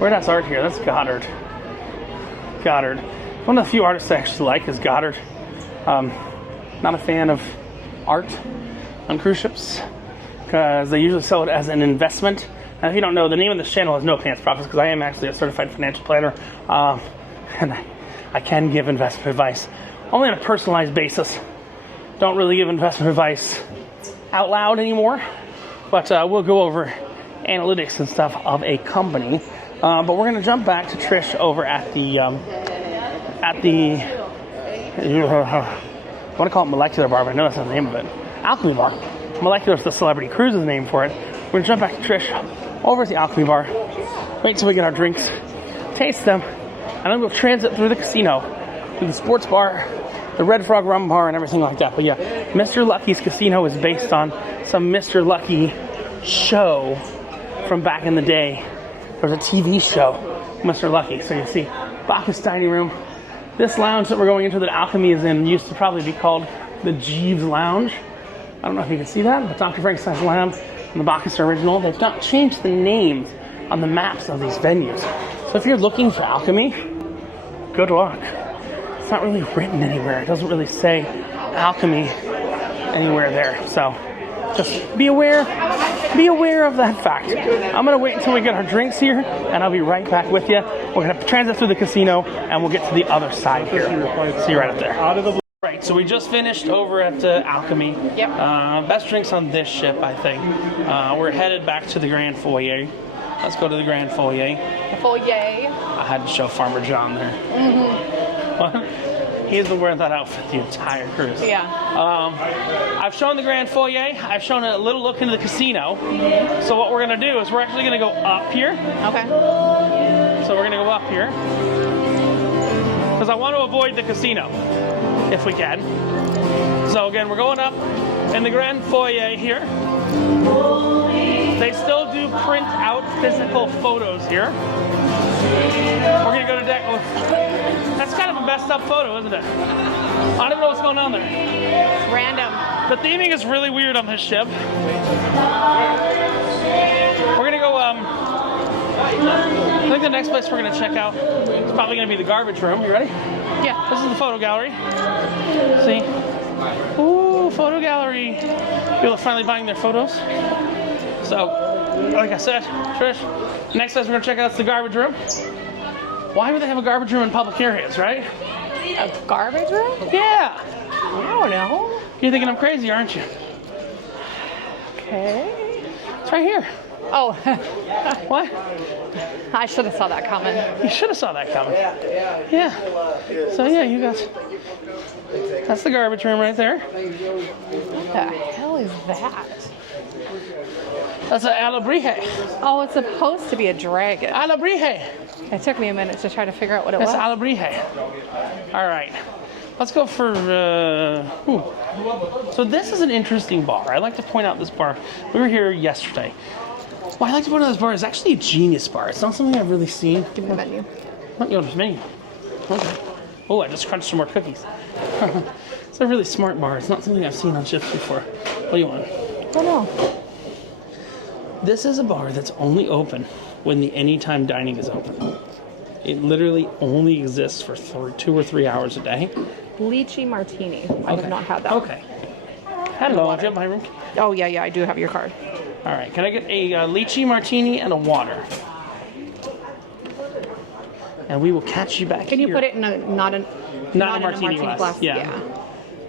art here. That's Goddard. One of the few artists I actually like is Goddard. Not a fan of art on cruise ships because they usually sell it as an investment. And if you don't know, the name of this channel is No Pants Profits because I am actually a certified financial planner, and I can give investment advice only on a personalized basis. Don't really give investment advice out loud anymore. But we'll go over analytics and stuff of a company. But we're going to jump back to Trish over at the I want to call it Molecular Bar, but I know that's not the name of it. Alchemy Bar. Molecular is the Celebrity Cruises name for it. We're going to jump back to Trish over at the Alchemy Bar. Wait till we get our drinks, taste them, and then we'll transit through the casino, through the sports bar, the Red Frog Rum Bar, and everything like that. But yeah, Mr. Lucky's Casino is based on some Mr. Lucky show from back in the day. There was a TV show, Mr. Lucky. So you see Bacchus Dining Room. This lounge that we're going into that Alchemy is in used to probably be called the Jeeves Lounge. I don't know if you can see that, but Dr. Frankenstein's Lounge and the Bacchus are original. They've not changed the names on the maps of these venues. So if you're looking for Alchemy, good luck. It's not really written anywhere. It doesn't really say Alchemy anywhere there. So just be aware of that fact. I'm going to wait until we get our drinks here, and I'll be right back with you. We're going to transit through the casino, and we'll get to the other side here. See you right up there. Right, so we just finished over at Alchemy. Yep. Best drinks on this ship, I think. We're headed back to the Grand Foyer. Let's go to the Grand Foyer. The foyer. I had to show Farmer John there. Mm-hmm. He's been wearing that outfit the entire cruise. Yeah. I've shown the Grand Foyer. I've shown a little look into the casino. Mm-hmm. So what we're going to do is we're actually going to go up here. Okay. So we're going to go up here. Because I want to avoid the casino, if we can. So again, we're going up in the Grand Foyer here. They still do print out physical photos here. We're going to go to deck. That's kind of a messed up photo, isn't it? I don't even know what's going on there. Random. The theming is really weird on this ship. We're going to go, I think the next place we're going to check out is probably going to be the garbage room. You ready? Yeah. This is the photo gallery. See? Ooh, photo gallery. People are finally buying their photos. So, like I said, Trish, next place we're going to check out is the garbage room. Why would they have a garbage room in public areas, right? A garbage room? Yeah. I don't know. You're thinking I'm crazy, aren't you? Okay. It's right here. Oh. What? I should have saw that coming. You should have saw that coming. Yeah. So yeah, you got. That's the garbage room right there. What the hell is that? That's an alebrije. Oh, it's supposed to be a dragon. Alebrije. It took me a minute to try to figure out what it That's was. alebrije. All right. Let's go for. So this is an interesting bar. I like to point out this bar. We were here yesterday. What I like to point out this bar is actually a genius bar. It's not something I've really seen. Give me the menu. What? You want this menu? Okay. Oh, I just crunched some more cookies. It's a really smart bar. It's not something I've seen on ships before. What do you want? Oh no. This is a bar that's only open when the anytime dining is open. It literally only exists for 2 or 3 hours a day. Lychee martini. I have not had that. Okay. Hello. Do you have my room? Oh yeah, I do have your card. All right, can I get a lychee martini and a water? And we will catch you back Can here. you put it in a not a martini glass? Yeah.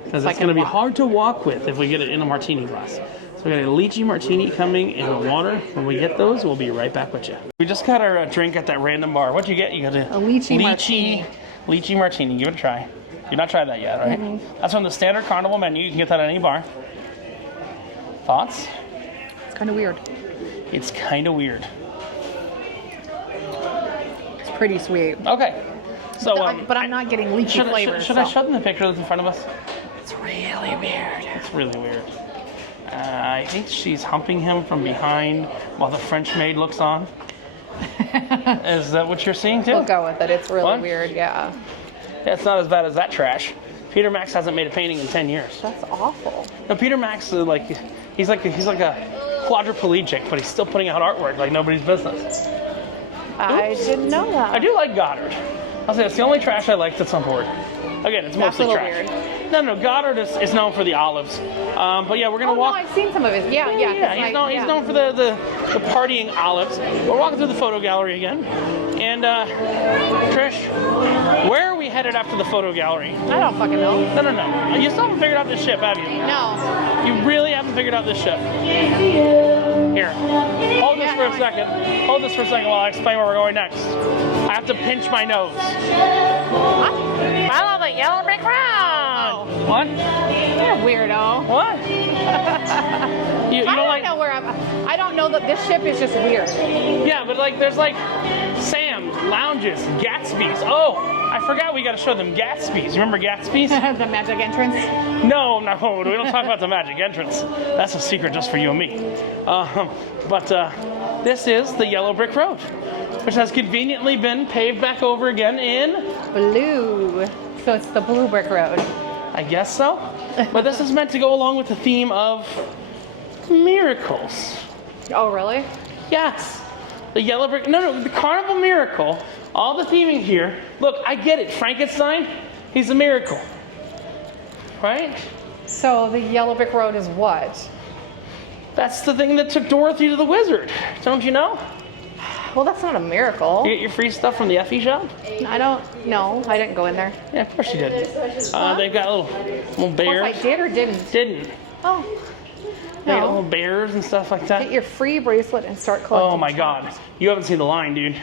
Because it's going to be hard to walk with if we get it in a martini glass. So we got a lychee martini coming in the water. When we get those, we'll be right back with you. We just got our drink at that random bar. What'd you get? You got a lychee martini. Lychee martini. Give it a try. You've not tried that yet, right? Mm-hmm. That's on the standard Carnival menu. You can get that at any bar. Thoughts? It's kind of weird. It's kind of weird. It's pretty sweet. Okay. So, but I'm not getting lychee flavor. Should I show them the picture that's in front of us? It's really weird. It's really weird. I think she's humping him from behind while the French maid looks on. Is that what you're seeing too? We'll go with it. It's really What? weird, yeah. Yeah, it's not as bad as that trash. Peter Max hasn't made a painting in 10 years. That's awful. No, Peter Max is he's like a quadriplegic, but he's still putting out artwork like nobody's business. I didn't know that. I do like Goddard. I'll say it's the only trash I like that's on board. Again, it's That's mostly a little trash. weird. No, Goddard is known for the olives. But yeah, we're gonna Oh, walk. no, I've seen some of his. Yeah. He's known for the partying olives. We're walking through the photo gallery again. And Trish, where are we headed after the photo gallery? I don't fucking know. No. You still haven't figured out this ship, have you? No. You really haven't figured out this ship. Here, hold this for a second. Hold this for a second while I explain where we're going next. I have to pinch my nose. Follow the yellow brick road. What? You're a weirdo. What? you I don't don't like? know where I don't know that this ship is just weird. Yeah, but there's Sam's, lounges, Gatsby's. Oh, I forgot we got to show them Gatsby's. Remember Gatsby's? The magic entrance. No, we don't talk about the magic entrance. That's a secret just for you and me. But this is the yellow brick road, which has conveniently been paved back over again in... Blue. So it's the blue brick road. I guess so. But this is meant to go along with the theme of miracles. Oh, really? Yes. The yellow brick... No, the Carnival Miracle. All the theming here. Look, I get it. Frankenstein, he's a miracle. Right? So the yellow brick road is what? That's the thing that took Dorothy to the wizard. Don't you know? Well, that's not a miracle. You get your free stuff from the Effie shop? I don't know. I didn't go in there. Yeah, of course you did. They've got little bears. Of course I did or didn't? Didn't. Oh. They got little No. bears and stuff like Get that. your free bracelet and start collecting. Oh my God. You haven't seen the line, dude.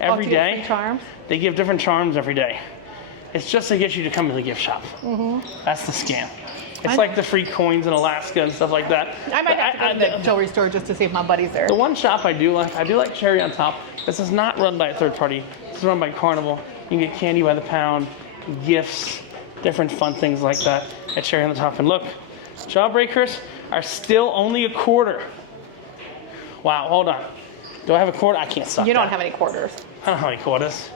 Every to get day, free charms? they give different charms every day. It's just to get you to come to the gift shop. Mm-hmm. That's the scam. It's like the free coins in Alaska and stuff like that. I might have to go to the jewelry store just to see if my buddy's there. The one shop I do like Cherry on Top. This is not run by a third party. This is run by Carnival. You can get candy by the pound, gifts, different fun things like that at Cherry on the Top. And look, Jawbreakers are still only $0.25. Wow, hold on. Do I have a quarter? I can't stop. You don't have any quarters. I don't have any quarters.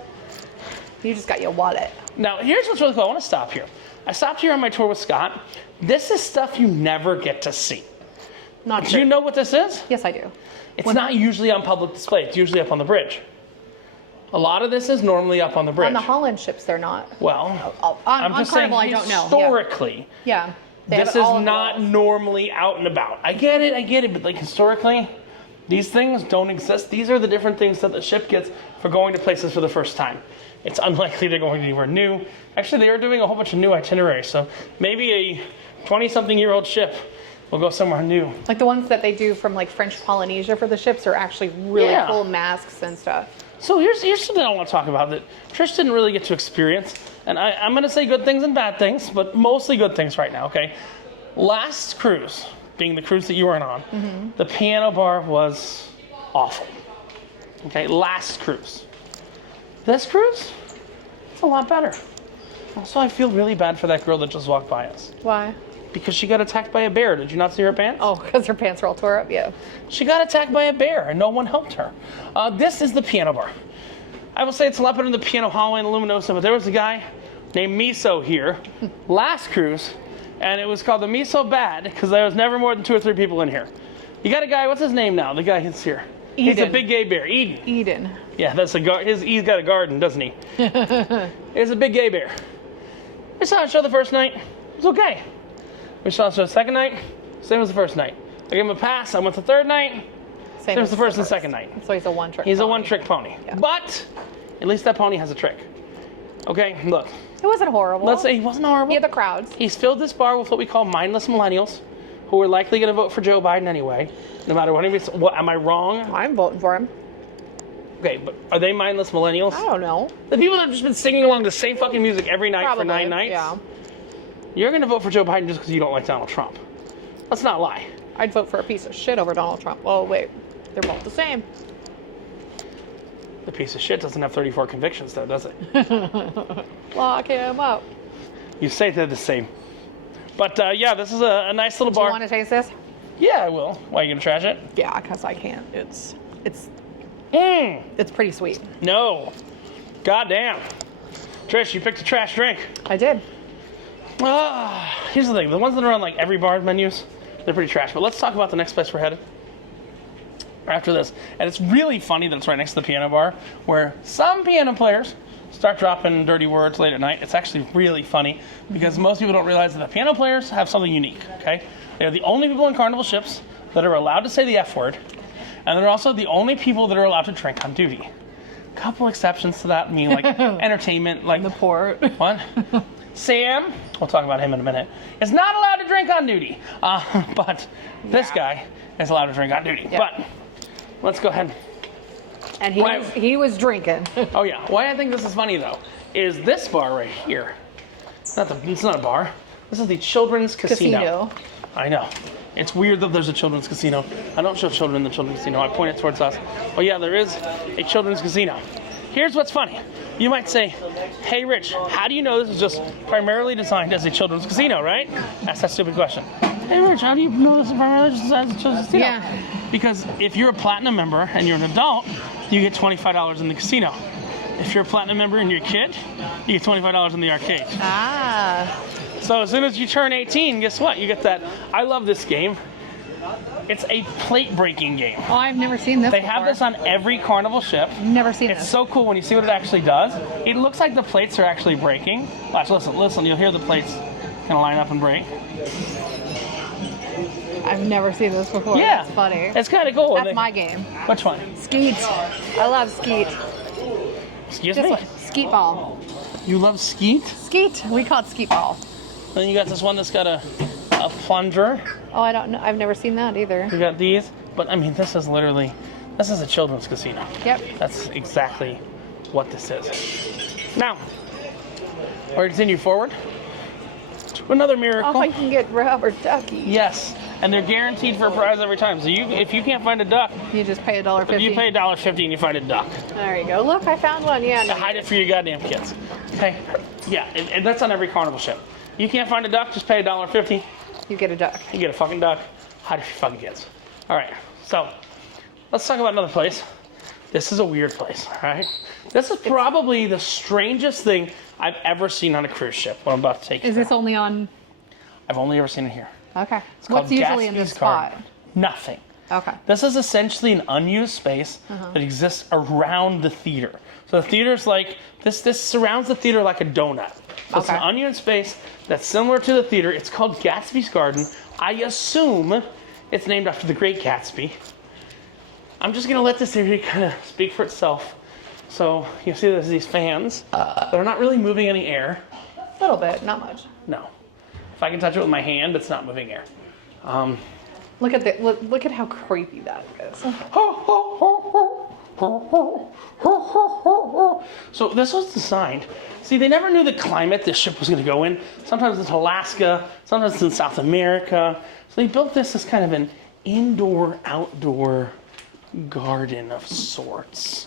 You just got your wallet. Now, here's what's really cool. I want to stop here. I stopped here on my tour with Scott. This is stuff you never get to see. Not Do true. you know what this is? Yes, I do. It's not usually on public display. It's usually up on the bridge. A lot of this is normally up on the bridge. On the Holland ships, they're not. Well, On I'm just saying Carnival, I don't know. historically, Yeah. They have this it is all over the not walls. normally out and about. I get it, but historically, these things don't exist. These are the different things that the ship gets for going to places for the first time. It's unlikely they're going anywhere new. Actually, they are doing a whole bunch of new itineraries, so maybe a 20-something-year-old ship will go somewhere new. Like the ones that they do from like French Polynesia for the ships are actually really cool masks and stuff. So here's something I want to talk about that Trish didn't really get to experience. And I'm going to say good things and bad things, but mostly good things right now, okay? Last cruise, being the cruise that you weren't on, the piano bar was awful. Okay, last cruise. This cruise, it's a lot better. Also, I feel really bad for that girl that just walked by us. Why? Because she got attacked by a bear. Did you not see her pants? Oh, because her pants are all tore up? Yeah. She got attacked by a bear and no one helped her. This is the piano bar. I will say it's a lot better than the piano hallway and Luminosa, but there was a guy named Miso here last cruise, and it was called the Miso Bad because there was never more than 2 or 3 people in here. You got a guy, what's his name now? The guy that's here. Eden. He's a big gay bear. Eden. Yeah, that's he's got a garden, doesn't he? He's a big gay bear. We saw a show the first night. It was okay. We saw a show the second night. Same as the first night. I gave him a pass. I went the third night. Same as the first and second night. So he's a one-trick He's pony. a one-trick pony. Yeah. But at least that pony has a trick. Okay, look. It wasn't horrible. Let's say he wasn't horrible. He had the crowds. He's filled this bar with what we call mindless millennials, who are likely going to vote for Joe Biden anyway, no matter what. Am I wrong? I'm voting for him. Okay, but are they mindless millennials? I don't know. The people that have just been singing along the same fucking music every night Probably. for 9 nights? Yeah. You're going to vote for Joe Biden just because you don't like Donald Trump. Let's not lie. I'd vote for a piece of shit over Donald Trump. Oh, wait. They're both the same. The piece of shit doesn't have 34 convictions, though, does it? Lock him up. You say they're the same. But yeah, this is a nice little Do you bar. want to taste this? Yeah, I will. Why, you going to trash it? Yeah, because I can't. It's pretty sweet. No. Goddamn. Trish, you picked a trash drink. I did. Here's the thing. The ones that are on like every bar menus, they're pretty trash. But let's talk about the next place we're headed after this. And it's really funny that it's right next to the piano bar, where some piano players start dropping dirty words late at night. It's actually really funny because most people don't realize that the piano players have something unique, okay? They're the only people in Carnival ships that are allowed to say the F word, and they're also the only people that are allowed to drink on duty. A couple exceptions to that, I mean, like entertainment, like The port. what? Sam, we'll talk about him in a minute, is not allowed to drink on duty. But this guy is allowed to drink on duty. Yeah. But let's go ahead. And Right. he was drinking. Oh yeah. Why I think this is funny though is this bar right here. It's not a bar. This is the Children's Casino. I know. It's weird that there's a children's casino. I don't show children in the children's casino. I point it towards us. Oh yeah, there is a children's casino. Here's what's funny. You might say, hey Rich, how do you know this is just primarily designed as a children's casino, right? Ask that stupid question. Hey Rich, how do you know this is primarily designed as a children's casino? Yeah. Because if you're a platinum member and you're an adult, you get $25 in the casino. If you're a platinum member and you're a kid, you get $25 in the arcade. Ah. So as soon as you turn 18, guess what? You get that. I love this game. It's a plate breaking game. Oh, I've never seen this They before. have this on every Carnival ship. Never seen It's this. so cool when you see what it actually does. It looks like the plates are actually breaking. Watch, listen. You'll hear the plates kind of line up and break. I've never seen this before. Yeah. That's funny. It's kind of cool. That's my game. Which one? Skeet. I love skeet. Excuse Just me? like skeet ball. You love skeet? Skeet. We call it skeet ball. Then you got this one that's got a plunger. Oh, I don't know. I've never seen that either. You got these. But I mean, this is a children's casino. Yep. That's exactly what this is. Now, we're continue forward to another miracle. Oh, you can get rubber ducky. Yes, and they're guaranteed for a prize every time. So if you can't find a duck, You just pay $1.50. you pay $1.50 and you find a duck. There you go. Look, I found one. Yeah. No. Hide it for your goddamn kids. Okay? Yeah, and that's on every Carnival ship. You can't find a duck, just pay $1.50. You get a duck. You get a fucking duck. Hide it for your fucking kids. All right, so let's talk about another place. This is a weird place, all right? This is probably the strangest thing I've ever seen on a cruise ship. What I'm about to take you Is this through. only on? I've only ever seen it here. Okay. It's What's called usually in Gatsby's this spot? Garden. Nothing. Okay. This is essentially an unused space that exists around the theater. So the theater's like, this surrounds the theater like a donut. So it's an Okay. unused space that's similar to the theater. It's called Gatsby's Garden. I assume it's named after the great Gatsby. I'm just gonna let this area kind of speak for itself. So you see there's these fans that are not really moving any air. A little bit, not much. No. If I can touch it with my hand, it's not moving air. Look at the look at how creepy that is. So this was designed. See, they never knew the climate this ship was going to go in. Sometimes it's Alaska, sometimes it's in South America. So they built this as kind of an indoor-outdoor garden of sorts.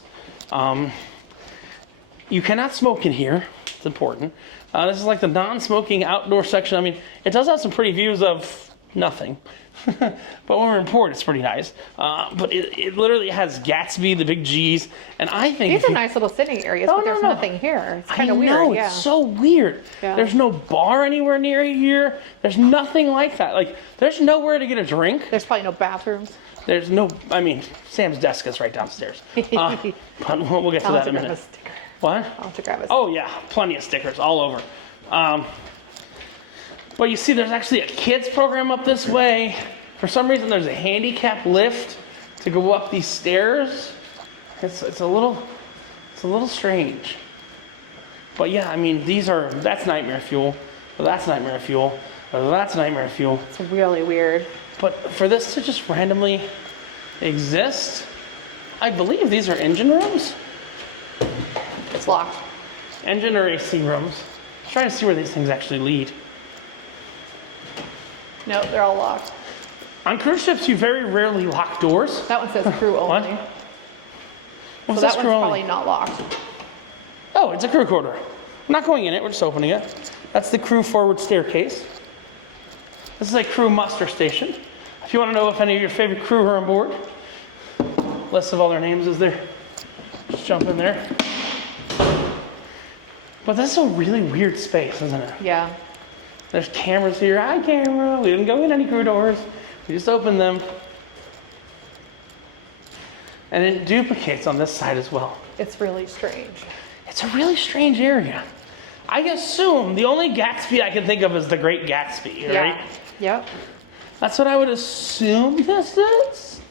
You cannot smoke in here. It's important. This is like the non-smoking outdoor section. I mean, it does have some pretty views of nothing. But when we're in port, it's pretty nice. But it literally has Gatsby, the big G's, and I think These are nice little sitting areas, Oh, but there's no. nothing here. It's I kind of know, weird. Yeah. it's so weird. Yeah. There's no bar anywhere near here. There's nothing like that. Like, there's nowhere to get a drink. There's probably no bathrooms. There's no, I mean, Sam's desk is right downstairs. But we'll get to I'll that have in to a grab a minute. sticker. What? I'll have to grab a Oh yeah, plenty of stickers all over. But you see, there's actually a kids program up this way. For some reason, there's a handicap lift to go up these stairs. It's a little strange. But yeah, I mean, that's nightmare fuel. That's nightmare fuel. That's nightmare fuel. It's really weird. But for this to just randomly exist, I believe these are engine rooms. It's locked. Engine or AC rooms. Let's try to see where these things actually lead. No, they're all locked. On cruise ships, you very rarely lock doors. That one says crew What? only. What's So this that one's crew only? probably not locked. Oh, it's a crew quarter. I'm not going in it, we're just opening it. That's the crew forward staircase. This is a crew muster station. If you want to know if any of your favorite crew are on board, list of all their names is there. Just jump in there. But this is a really weird space, isn't it? Yeah. There's cameras here. Hi, camera. We didn't go in any crew doors. We just opened them. And it duplicates on this side as well. It's really strange. It's a really strange area. I assume the only Gatsby I can think of is the Great Gatsby, right? Yeah. Yep. That's what I would assume this is.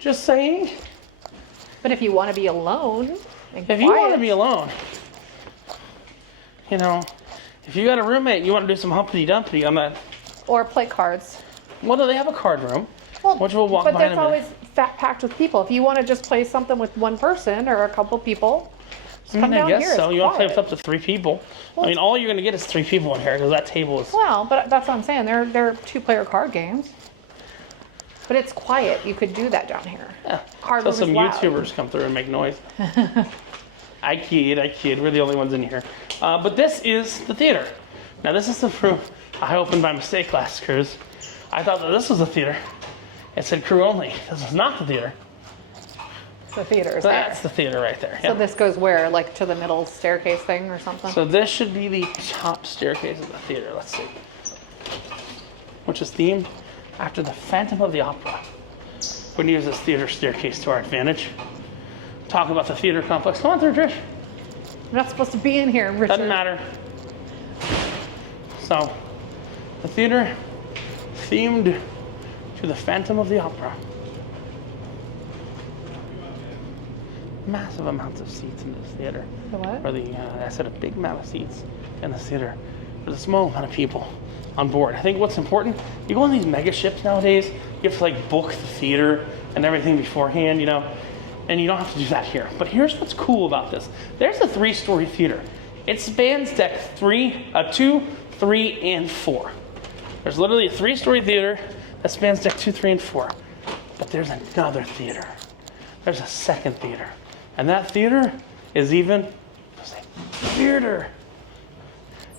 Just saying. But if you want to be alone and If you want to be alone, if you got a roommate, you want to do some humpty dumpty on that. or play cards. Well, do they have a card room? Well, Which we'll walk but by in that's a minute. always packed with people. If you want to just play something with one person or a couple people, just come down I guess here. so. It's You want to play quiet. with up to 3 people. I mean, all you're going to get is 3 people in here because that table is. Well, but that's what I'm saying. They're 2-player card games. But it's quiet. You could do that down here. Yeah. Card So room some is loud. YouTubers come through and make noise. I kid. We're the only ones in here. But this is the theater. Now, this is the proof I opened by mistake last cruise. I thought that this was the theater. It said crew only. This is not the theater. The theater is That's there. the theater right there. So Yeah. this goes where? Like to the middle staircase thing or something? So this should be the top staircase of the theater. Let's see. Which is themed after the Phantom of the Opera. We're going to use this theater staircase to our advantage. Talk about the theater complex. Come on through, Trish. You're not supposed to be in here, Richard. Doesn't matter. So, the theater themed to the Phantom of the Opera. Massive amounts of seats in this theater. The what? Or I said a big amount of seats in this theater. There's a small amount of people on board. I think what's important, you go on these mega ships nowadays, you have to book the theater and everything beforehand, and you don't have to do that here. But here's what's cool about this. There's a 3-story theater. It spans deck 2, 3, and 4. There's literally a 3-story theater that spans deck 2, 3, and 4. But there's another theater. There's a second theater. And that theater is even weirder.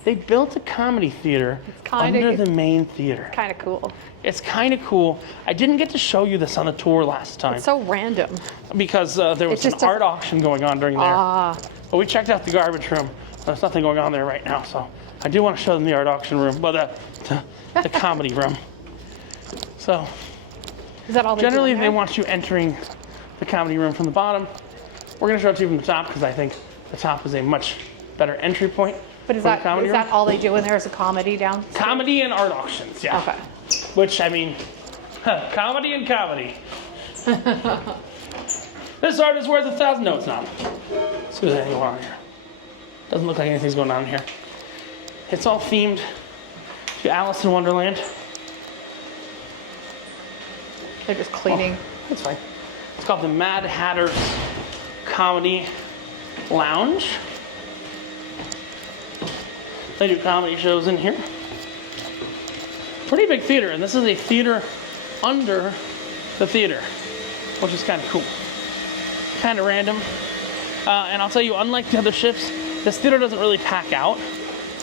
They built a comedy theater under the main theater. Kind of cool. It's kind of cool. I didn't get to show you this on the tour last time It's so random. because there was an just art auction going on during there. Ah. But we checked out the garbage room. There's nothing going on there right now, so I do want to show them the art auction room, well, the comedy room. So Is that all they generally do in they there? want you entering the comedy room from the bottom. We're going to show it to you from the top because I think the top is a much better entry point. But is for the that comedy is room. that all they do in there is a comedy down? Comedy and art auctions, yeah. Okay. Which, I mean, comedy and comedy. This art is worth 1,000. No, it's not. Let's see if there's anything going on here. Doesn't look like anything's going on here. It's all themed to Alice in Wonderland. They're just cleaning. That's fine. It's called the Mad Hatter's Comedy Lounge. They do comedy shows in here. Pretty big theater, and this is a theater under the theater, which is kind of cool. Kind of random. And I'll tell you, unlike the other ships, this theater doesn't really pack out.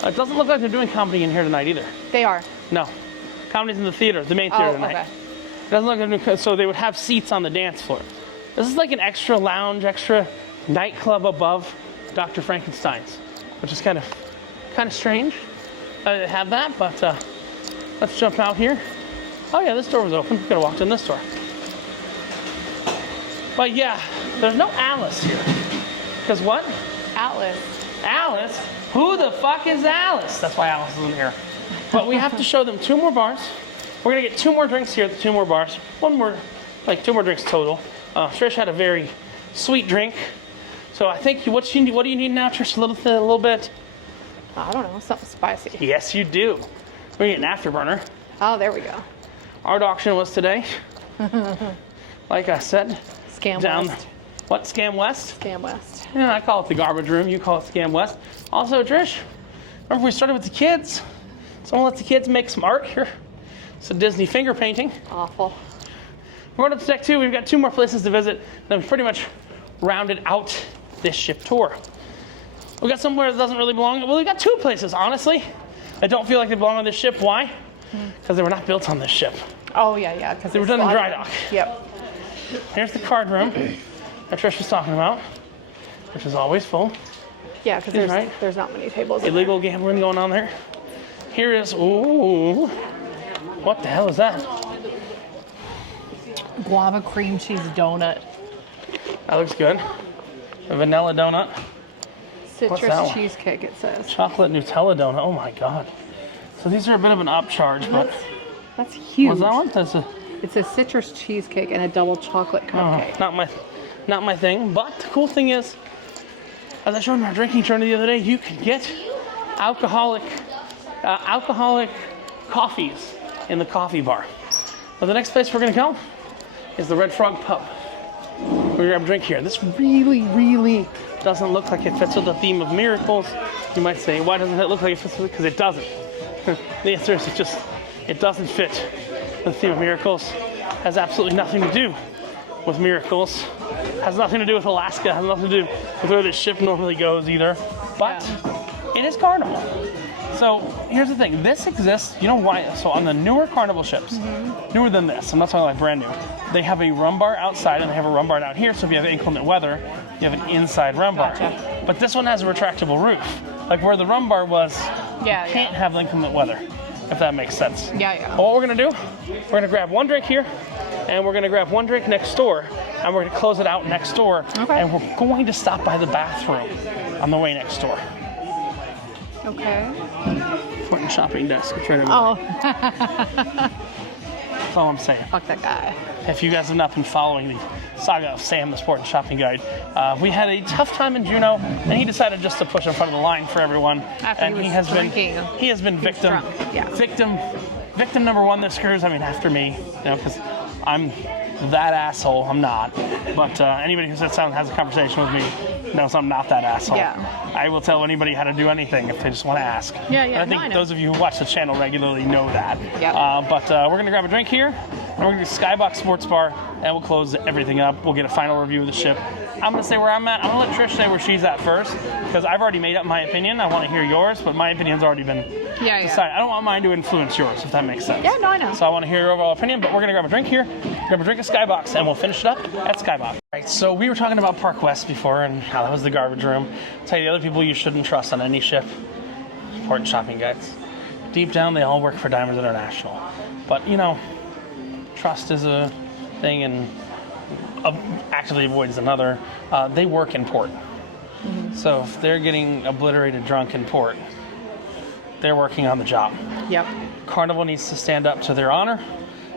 It doesn't look like they're doing comedy in here tonight either. They are. No. Comedy's in the theater, the main theater Oh, tonight. okay. It doesn't look like they're doing, so they would have seats on the dance floor. This is like an extra lounge, extra nightclub above Dr. Frankenstein's, which is kind of strange. They have that, but let's jump out here. Oh yeah, this door was open. We could have walked in this door. But yeah, there's no Alice here. Because what? Atlas. Alice? Who the fuck is Alice? That's why Alice isn't here. But we have to show them 2 more bars. We're gonna get 2 more drinks here at the 2 more bars. 2 more drinks total. Trish had a very sweet drink. So I think, what do you need now, Trish? A little bit? I don't know, something spicy. Yes, you do. We're getting afterburner. Oh, there we go. Art auction was today. Like I said. Scam down. West. What, Scam West? Scam West. Yeah, I call it the garbage room. You call it Scam West. Also, Trish, remember we started with the kids? Someone let the kids make some art here. It's a Disney finger painting. Awful. We're going up to deck 2. We've got 2 more places to visit. Then we've pretty much rounded out this ship tour. We got somewhere that doesn't really belong. Well, we got 2 places, honestly. I don't feel like they belong on this ship. Why? Because they were not built on this ship. Oh, yeah. Because They were done in dry dock. Yep. Here's the card room that Trish was talking about, which is always full. Yeah, because there's not many tables. Illegal gambling going on there. Here is, ooh, what the hell is that? Guava cream cheese donut. That looks good. A vanilla donut. What's that Citrus one? cheesecake, it says. Chocolate Nutella donut. Oh my God. So these are a bit of an upcharge, but That's huge. what's that one? That's a It's a citrus cheesecake and a double chocolate cupcake. not my thing. But the cool thing is, as I showed in our drinking journey the other day, you can get alcoholic coffees in the coffee bar. But the next place we're gonna go is the Red Frog Pub. We're gonna grab a drink here. This really doesn't look like it fits with the theme of miracles. You might say, why doesn't it look like it fits with it? Because it doesn't. The answer is it doesn't fit the theme of miracles. Has absolutely nothing to do with miracles. Has nothing to do with Alaska. Has nothing to do with where this ship normally goes either. But it is Carnival. So here's the thing. This exists. You know why? So on the newer Carnival ships, newer than this, I'm not talking like brand new, they have a rum bar outside and they have a rum bar out here. So if you have inclement weather, you have an inside rum bar. Gotcha. But this one has a retractable roof. Like where the rum bar was, Yeah, you can't have inclement weather, if that makes sense. Yeah. Well, what we're gonna do, we're gonna grab 1 drink here, and we're gonna grab 1 drink next door, and we're gonna close it out next door, Okay. and we're going to stop by the bathroom on the way next door. Okay. Important shopping desk, it's right over Oh, there. That's all I'm saying. fuck that guy. If you guys have not been following the saga of Sam, the sport and shopping guide, we had a tough time in Juneau, and he decided just to push in front of the line for everyone. After and he was drinking. He has been victim. drunk, yeah. Victim number 1 this cruise. I mean, after me, because I'm that asshole. I'm not. But anybody who sits down and has a conversation with me knows I'm not that asshole. Yeah. I will tell anybody how to do anything if they just want to ask. Yeah, And I think I know. those of you who watch the channel regularly know that. Yep. But we're going to grab a drink here, and we're going to do Skybox Sports Bar, and we'll close everything up. We'll get a final review of the ship. I'm going to say where I'm at. I'm going to let Trish say where she's at first, because I've already made up my opinion. I want to hear yours, but my opinion's already been decided. I don't want mine to influence yours, if that makes sense. Yeah, no, I know. So I want to hear your overall opinion, but we're going to grab a drink here, grab a drink of Skybox, and we'll finish it up at Skybox. All right, so we were talking about Park West before, and how that was the garbage room. I'll tell you the other people you shouldn't trust on any ship. Important shopping guides. Deep down, they all work for Diamonds International. But, you know, trust is a thing, and actively avoids another. They work in port. So if they're getting obliterated drunk in port, they're working on the job. Yep. Carnival needs to stand up to their honor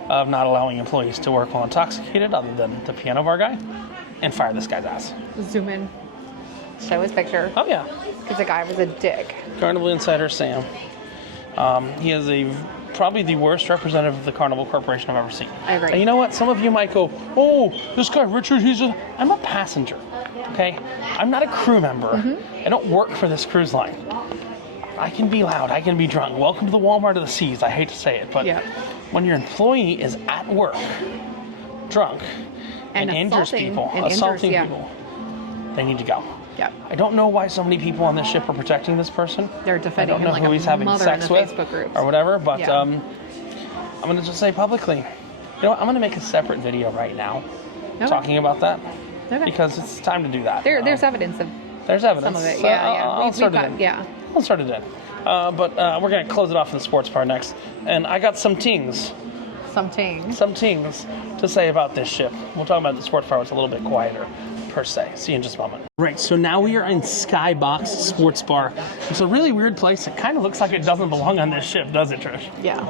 of not allowing employees to work while intoxicated, other than the piano bar guy, and fire this guy's ass. Zoom in. Show his picture. Oh yeah. Because the guy was a dick. Carnival Insider Sam. He is probably the worst representative of the Carnival Corporation I've ever seen. I agree. And you know what? Some of you might go, oh, this guy Richard, I'm a passenger, okay? I'm not a crew member. I don't work for this cruise line. I can be loud, I can be drunk. Welcome to the Walmart of the Seas. I hate to say it, but when your employee is at work, drunk, and injures people, assaulting people, they need to go. Yep. I don't know why so many people on this ship are protecting this person. They're defending I don't know him who like he's a having mother sex in the with Facebook groups. or whatever, but Yeah. I'm going to just say publicly, you know what, I'm going to make a separate video right now talking about that because it's time to do that. There's evidence of There's evidence. some of it. Yeah, yeah. I'll start it in. Yeah. I'll start it in. But we're going to close it off in the sports bar next. And I got some tings Some things. to say about this ship. We'll talk about the sports bar, it's a little bit quieter. per se. See you in just a moment. Right, so now we are in Skybox Sports Bar. It's a really weird place. It kind of looks like it doesn't belong on this ship, does it, Trish? Yeah.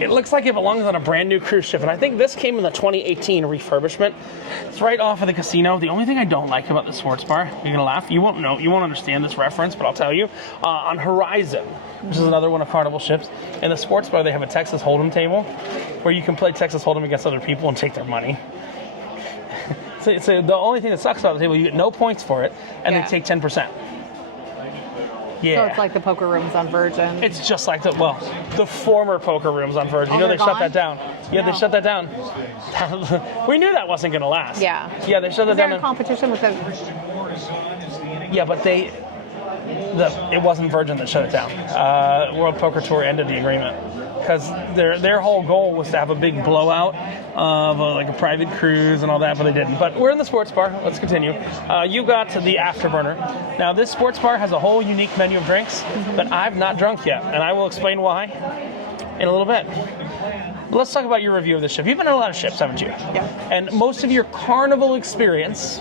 It looks like it belongs on a brand new cruise ship, and I think this came in the 2018 refurbishment. It's right off of the casino. The only thing I don't like about the sports bar, you're gonna laugh, you won't understand this reference, but I'll tell you. On Horizon, which is another one of Carnival ships, in the sports bar they have a Texas Hold'em table where you can play Texas Hold'em against other people and take their money. So the only thing that sucks about the table, you get no points for it, and they take 10%. Yeah. So it's like the poker rooms on Virgin. It's just like the former poker rooms on Virgin. Oh, You know they they're shut gone? that down. Yeah, No. they shut that down. We knew that wasn't going to last. Yeah. Yeah, they shut that Is there down. a competition with the... Yeah, but it wasn't Virgin that shut it down. World Poker Tour ended the agreement because their whole goal was to have a big blowout of like a private cruise and all that, but they didn't. But we're in the sports bar. Let's continue. You got to the Afterburner. Now, this sports bar has a whole unique menu of drinks that I've not drunk yet, and I will explain why in a little bit. Let's talk about your review of the ship. You've been on a lot of ships, haven't you? Yeah. And most of your Carnival experience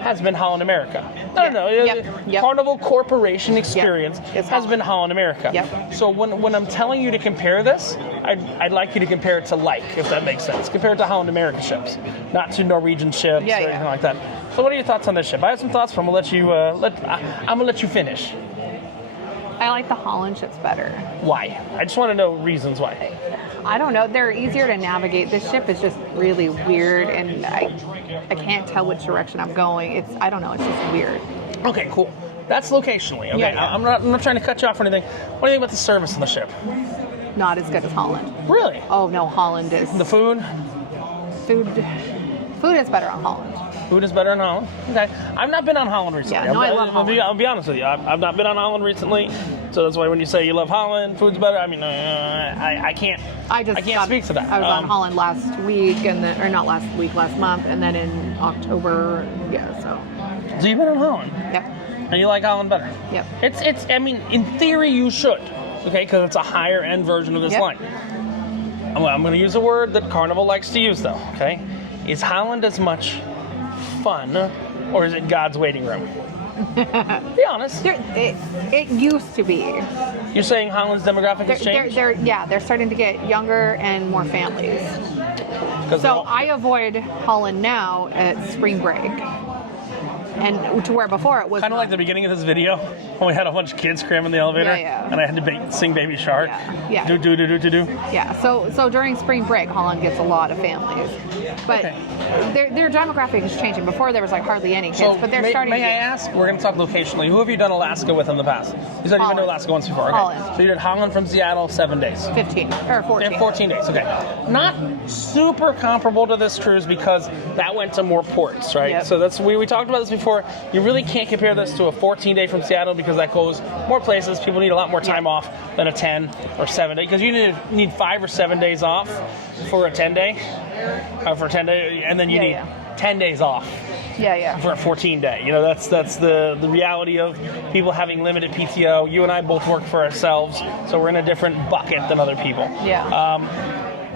has been Holland America. No. Yep. Carnival Corporation experience It's has Holland. been Holland America. Yep. So when I'm telling you to compare this, I'd like you to compare it to if that makes sense. Compare it to Holland America ships, not to Norwegian ships or anything like that. So what are your thoughts on this ship? I have some thoughts, but I'm gonna let you. I'm gonna let you finish. I like the Holland ships better. Why? I just want to know reasons why. I don't know. They're easier to navigate. This ship is just really weird, and I can't tell which direction I'm going. I don't know. It's just weird. Okay, cool. That's locationally. Okay, Yeah. I'm not trying to cut you off or anything. What do you think about the service on the ship? Not as good as Holland. Really? Oh no, Holland is The food? food is better on Holland. Food is better on Holland. Okay. I've not been on Holland recently. Yeah, no, I love Holland. I'll be honest with you. I've not been on Holland recently, so that's why when you say you love Holland, food's better. I mean, I can't. I can't speak to that. I was on Holland last week, last month, and then in October. Yeah, so. So you've been on Holland, Yep. and you like Holland better. Yep. It's. I mean, in theory, you should. Okay, because it's a higher end version of this Yep. line. I'm going to use a word that Carnival likes to use, though. Okay, is Holland as much fun, or is it God's waiting room? Be honest. It used to be. You're saying Holland's demographic has changed? They're starting to get younger and more families. 'Cause So I avoid Holland now at spring break. And to where before it was kind of like the beginning of this video when we had a bunch of kids cramming the elevator, Yeah. and I had to sing Baby Shark. Yeah. Do. Yeah, so during spring break, Holland gets a lot of families, but their demographic is changing. Before there was like hardly any kids, So but they're may starting. I ask? We're going to talk locationally. Who have you done Alaska with in the past? You said you've been to Holland. Alaska once before. Okay. Holland. So you did Holland from Seattle 7 days. 15 or 14. 14 days. Okay. Not super comparable to this cruise because that went to more ports, right? Yep. So that's we talked about this before. You really can't compare this to a 14-day from Seattle because that goes more places. People need a lot more time off than a 10 or 7 day because you need 5 or 7 days off for a 10-day, for a 10-day, and then you need 10 days off. Yeah. For a 14-day. You know, that's the reality of people having limited PTO. You and I both work for ourselves, so we're in a different bucket than other people. Yeah.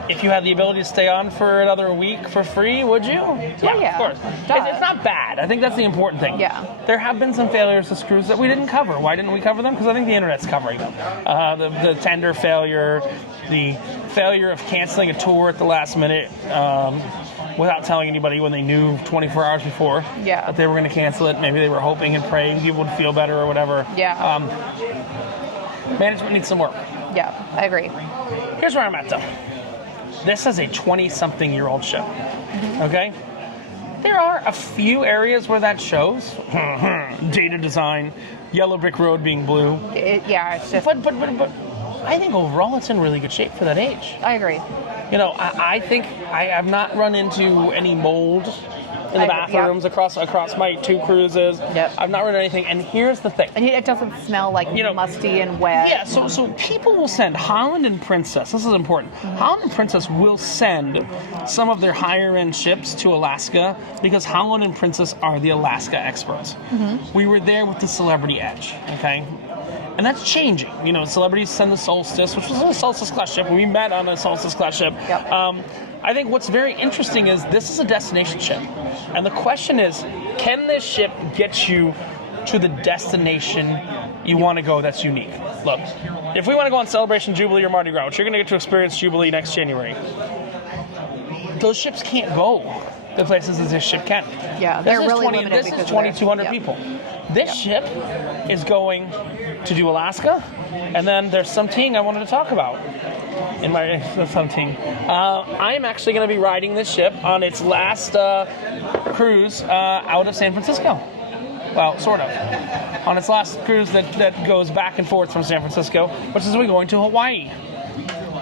If you had the ability to stay on for another week for free, would you? Yeah. Of course. It's not bad. I think that's the important thing. Yeah. There have been some failures to cruise that we didn't cover. Why didn't we cover them? Because I think the internet's covering them. The tender failure, the failure of canceling a tour at the last minute without telling anybody when they knew 24 hours before that they were going to cancel it. Maybe they were hoping and praying people would feel better or whatever. Yeah. Management needs some work. Yeah, I agree. Here's where I'm at, though. This is a 20-something-year-old ship, okay? There are a few areas where that shows. Data design, yellow brick road being blue. It's just... But I think overall it's in really good shape for that age. I agree. You know, I think I have not run into any mold in the bathrooms across my 2 cruises. Yep. I've not run into anything. And here's the thing. And it doesn't smell like musty and wet. Yeah, so people will send Holland and Princess. This is important. Holland and Princess will send some of their higher end ships to Alaska because Holland and Princess are the Alaska experts. We were there with the Celebrity Edge, okay? And that's changing. You know, celebrities send the Solstice, which was a Solstice class ship. We met on a Solstice class ship. Yep. I think what's very interesting is this is a destination ship. And the question is, can this ship get you to the destination you want to go that's unique? Look, if we want to go on Celebration, Jubilee, or Mardi Gras, which you're going to get to experience Jubilee next January, those ships can't go the places that this ship can. Yeah, they're really limited This because is of their- 2,200 yep. people. This ship is going to do Alaska, and then there's something I wanted to talk about. I am actually going to be riding this ship on its last cruise out of San Francisco. Well, sort of. On its last cruise that goes back and forth from San Francisco, which is we're going to Hawaii.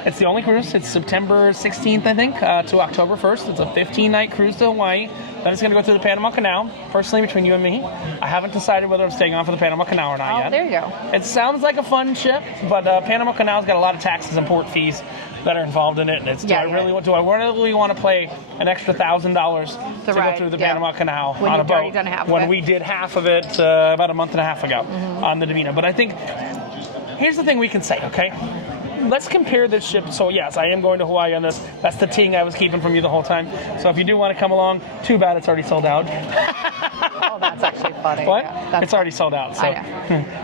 It's the only cruise. It's September 16th, I think, to October 1st. It's a 15-night cruise to Hawaii. Then it's going to go through the Panama Canal. Personally, between you and me, I haven't decided whether I'm staying on for the Panama Canal or not yet. Oh, there you go. It sounds like a fun ship, but Panama Canal's got a lot of taxes and port fees that are involved in it. And do I really want to pay an extra $1,000 to go ride, through the yeah. Panama Canal When on a you've already boat done half of when it. we did half of it about a month and a half ago on the Divina? But I think here's the thing we can say, okay? Let's compare this ship. So yes, I am going to Hawaii on this. That's the ting I was keeping from you the whole time. So if you do want to come along, too bad it's already sold out. Oh, that's actually funny. What? Yeah, It's already sold out. So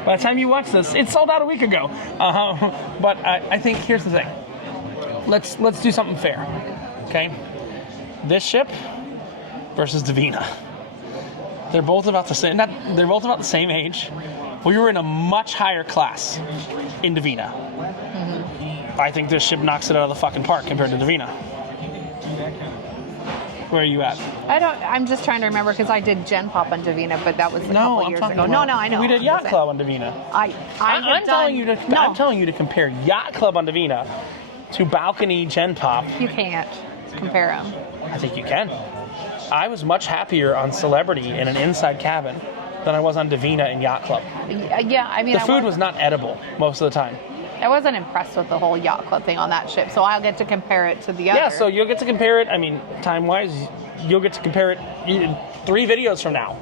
by the time you watch this, it's sold out a week ago. But I think here's the thing. Let's do something fair. Okay? This ship versus Divina. They're both about the same. They're both about the same age. We were in a much higher class in Divina. I think this ship knocks it out of the fucking park compared to Divina. Where are you at? I'm just trying to remember because I did Gen Pop on Divina, but that was a couple years ago. No, I know. We did Yacht Club on Divina. I'm telling you to compare Yacht Club on Divina to Balcony Gen Pop. You can't compare them. I think you can. I was much happier on Celebrity in an inside cabin than I was on Divina and Yacht Club. Yeah, I mean, The food was not edible most of the time. I wasn't impressed with the whole Yacht Club thing on that ship, so I'll get to compare it to the other. Yeah, so you'll get to compare it. I mean, time-wise, you'll get to compare it 3 videos from now.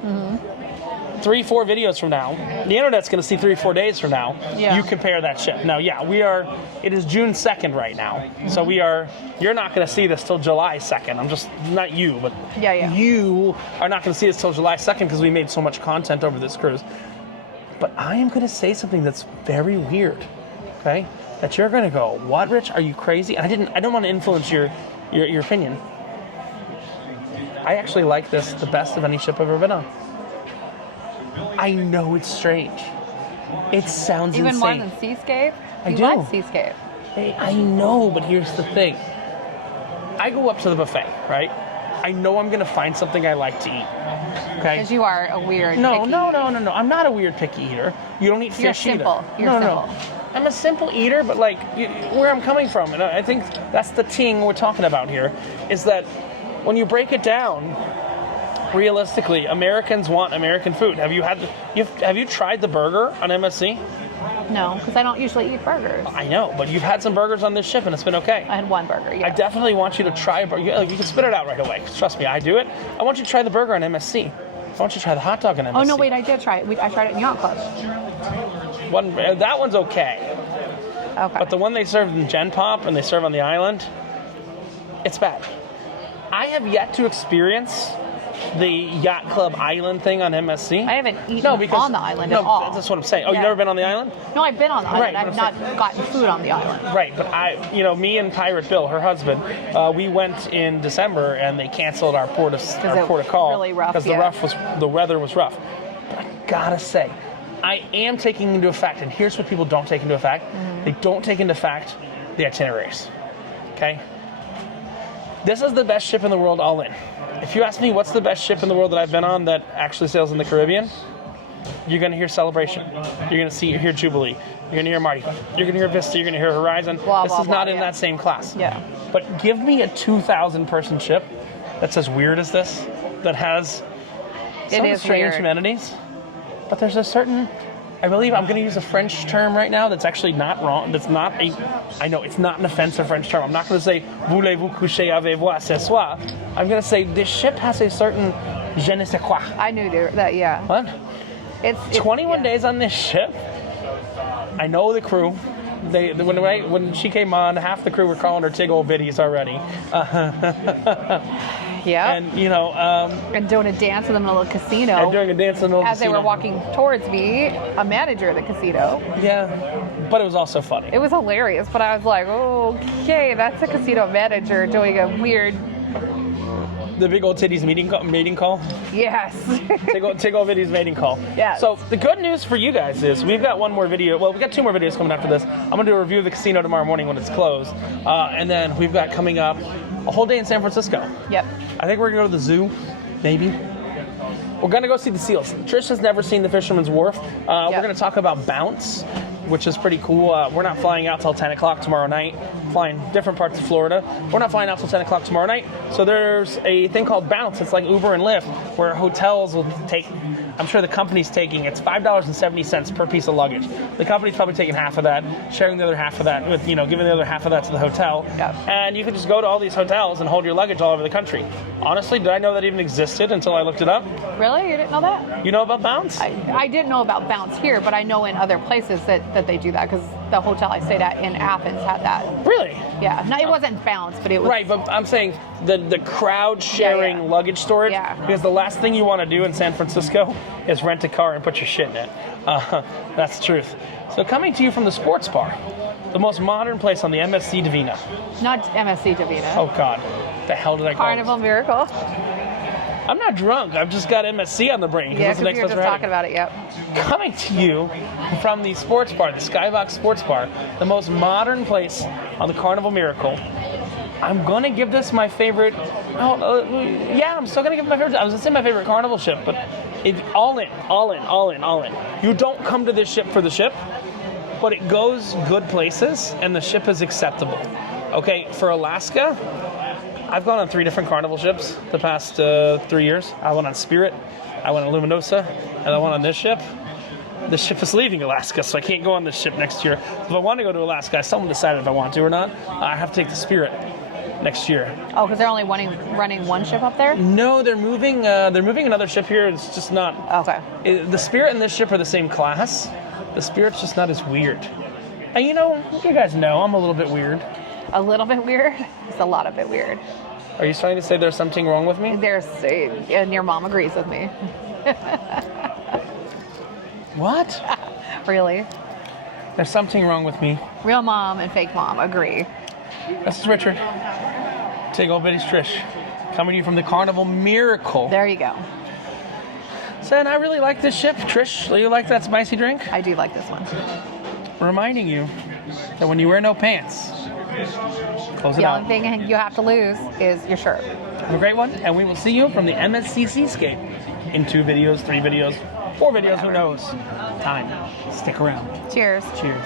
3, 4 videos from now. The internet's going to see 3, 4 days from now. Yeah. You compare that ship. Now, it is June 2nd right now. So you're not going to see this till July 2nd. Not you, but you are not going to see this till July 2nd because we made so much content over this cruise. But I am going to say something that's very weird. Okay, that you're gonna go, what, Rich? Are you crazy? And I don't want to influence your opinion. I actually like this the best of any ship I've ever been on. I know it's strange. It sounds even insane. more than Seascape. I You do. like Seascape. Hey, I know, but here's the thing. I go up to the buffet, right? I know I'm gonna find something I like to eat. Okay. Because you are a weird. No. picky- I'm not a weird picky eater. You don't eat You're fish simple. either. You're No. simple. I'm a simple eater, but where I'm coming from, and I think that's the ting we're talking about here, is that when you break it down, realistically, Americans want American food. Have you tried the burger on MSC? No, because I don't usually eat burgers. I know, but you've had some burgers on this ship and it's been okay. I had one burger. Yeah. I definitely want you to try a burger. You can spit it out right away. Trust me, I do it. I want you to try the burger on MSC. I want you to try the hot dog on MSC. Oh no, wait! I did try it. I tried it in Yacht Club. That one's okay. Okay. But the one they served in Gen Pop and they serve on the island, it's bad. I have yet to experience the Yacht Club Island thing on MSC. I haven't eaten on the island at all. That's what I'm saying. Oh, Yeah. you've never been on the island? No, I've been on the island. Right, I've not gotten food on the island. Right, but me and Pirate Bill, her husband, we went in December and they canceled our port of call really rough, because the weather was rough. But I gotta say, I am taking into effect, and here's what people don't take into effect. They don't take into effect the itineraries. Okay? This is the best ship in the world all in. If you ask me what's the best ship in the world that I've been on that actually sails in the Caribbean, you're going to hear Celebration. You're going to hear Jubilee. You're going to hear Mardi Gras. You're going to hear Vista. You're going to hear Horizon. This is not in that same class. Yeah. But give me a 2,000 person ship that's as weird as this, that has some strange amenities. But there's a certain, I believe I'm going to use a French term right now that's actually not wrong. I know it's not an offensive French term. I'm not going to say, voulez-vous coucher avec moi ce soir. I'm going to say, this ship has a certain je ne sais quoi. I knew that, yeah. What? It's 21 days on this ship? I know the crew. When she came on, half the crew were calling her Tig Old Biddies already. Yeah. And, And doing a dance in the middle of the casino. and doing a dance in the middle of the As they were casino. walking towards me, a manager at the casino. Yeah, but it was also funny. It was hilarious, but I was like, okay, that's a casino manager doing a weird, The big old titties mating call. yes. Tig Old Biddies mating call. Yes. So the good news for you guys is we've got one more video. Well, we've got 2 more videos coming after this. I'm going to do a review of the casino tomorrow morning when it's closed. And then we've got coming up a whole day in San Francisco. Yep. I think we're going to go to the zoo, maybe. We're going to go see the seals. Trish has never seen the Fisherman's Wharf. We're going to talk about Bounce, which is pretty cool. We're not flying out till 10 o'clock tomorrow night. Flying different parts of Florida. We're not flying out till 10 o'clock tomorrow night. So there's a thing called Bounce. It's like Uber and Lyft, where hotels will take, I'm sure the company's taking, it's $5.70 per piece of luggage. The company's probably taking half of that, sharing the other half of that with, giving the other half of that to the hotel. Yep. And you can just go to all these hotels and hold your luggage all over the country. Honestly, did I know that even existed until I looked it up? Really? You didn't know that? You know about Bounce? I didn't know about Bounce here, but I know in other places that they do that because the hotel I stayed at in Athens had that. Really? Yeah. No, it wasn't Bounce, but it was. Right, but I'm saying the crowd sharing Yeah. luggage storage, Yeah. because the last thing you want to do in San Francisco is rent a car and put your shit in it. That's the truth. So coming to you from the sports bar, the most modern place on the MSC Divina. Not MSC Davina. Oh God, the hell did I call Carnival Miracle. I'm not drunk. I've just got MSC on the brain. Yeah, that's the because next we were place just we're talking heading. about it, yep. Coming to you from the sports bar, the Skybox Sports Bar, the most modern place on the Carnival Miracle. I'm going to give this my favorite. I'm still going to give it my favorite. I was going to say my favorite Carnival ship, but all in. You don't come to this ship for the ship, but it goes good places, and the ship is acceptable. Okay, for Alaska, I've gone on 3 different Carnival ships the past 3 years. I went on Spirit, I went on Luminosa, and I went on this ship. The ship is leaving Alaska, so I can't go on this ship next year. If I want to go to Alaska, I still haven't decided if I want to or not. I have to take the Spirit next year. Oh, because they're only running one ship up there? No, they're moving another ship here. It's just not. Okay. The Spirit and this ship are the same class. The Spirit's just not as weird. And you guys know I'm a little bit weird. A little bit weird? It's a lot of bit weird. Are you trying to say there's something wrong with me? And your mom agrees with me. What? Really? There's something wrong with me. Real mom and fake mom agree. This is Richard. Tig Old Biddy's Trish. Coming to you from the Carnival Miracle. There you go. Saying I really like this ship. Trish, do you like that spicy drink? I do like this one. Reminding you that when you wear no pants, close it The out. only thing you have to lose is your shirt. Have a great one, and we will see you from the MSC Seascape in 2 videos, 3 videos, 4 videos, who knows? Time. Stick around. Cheers. Cheers.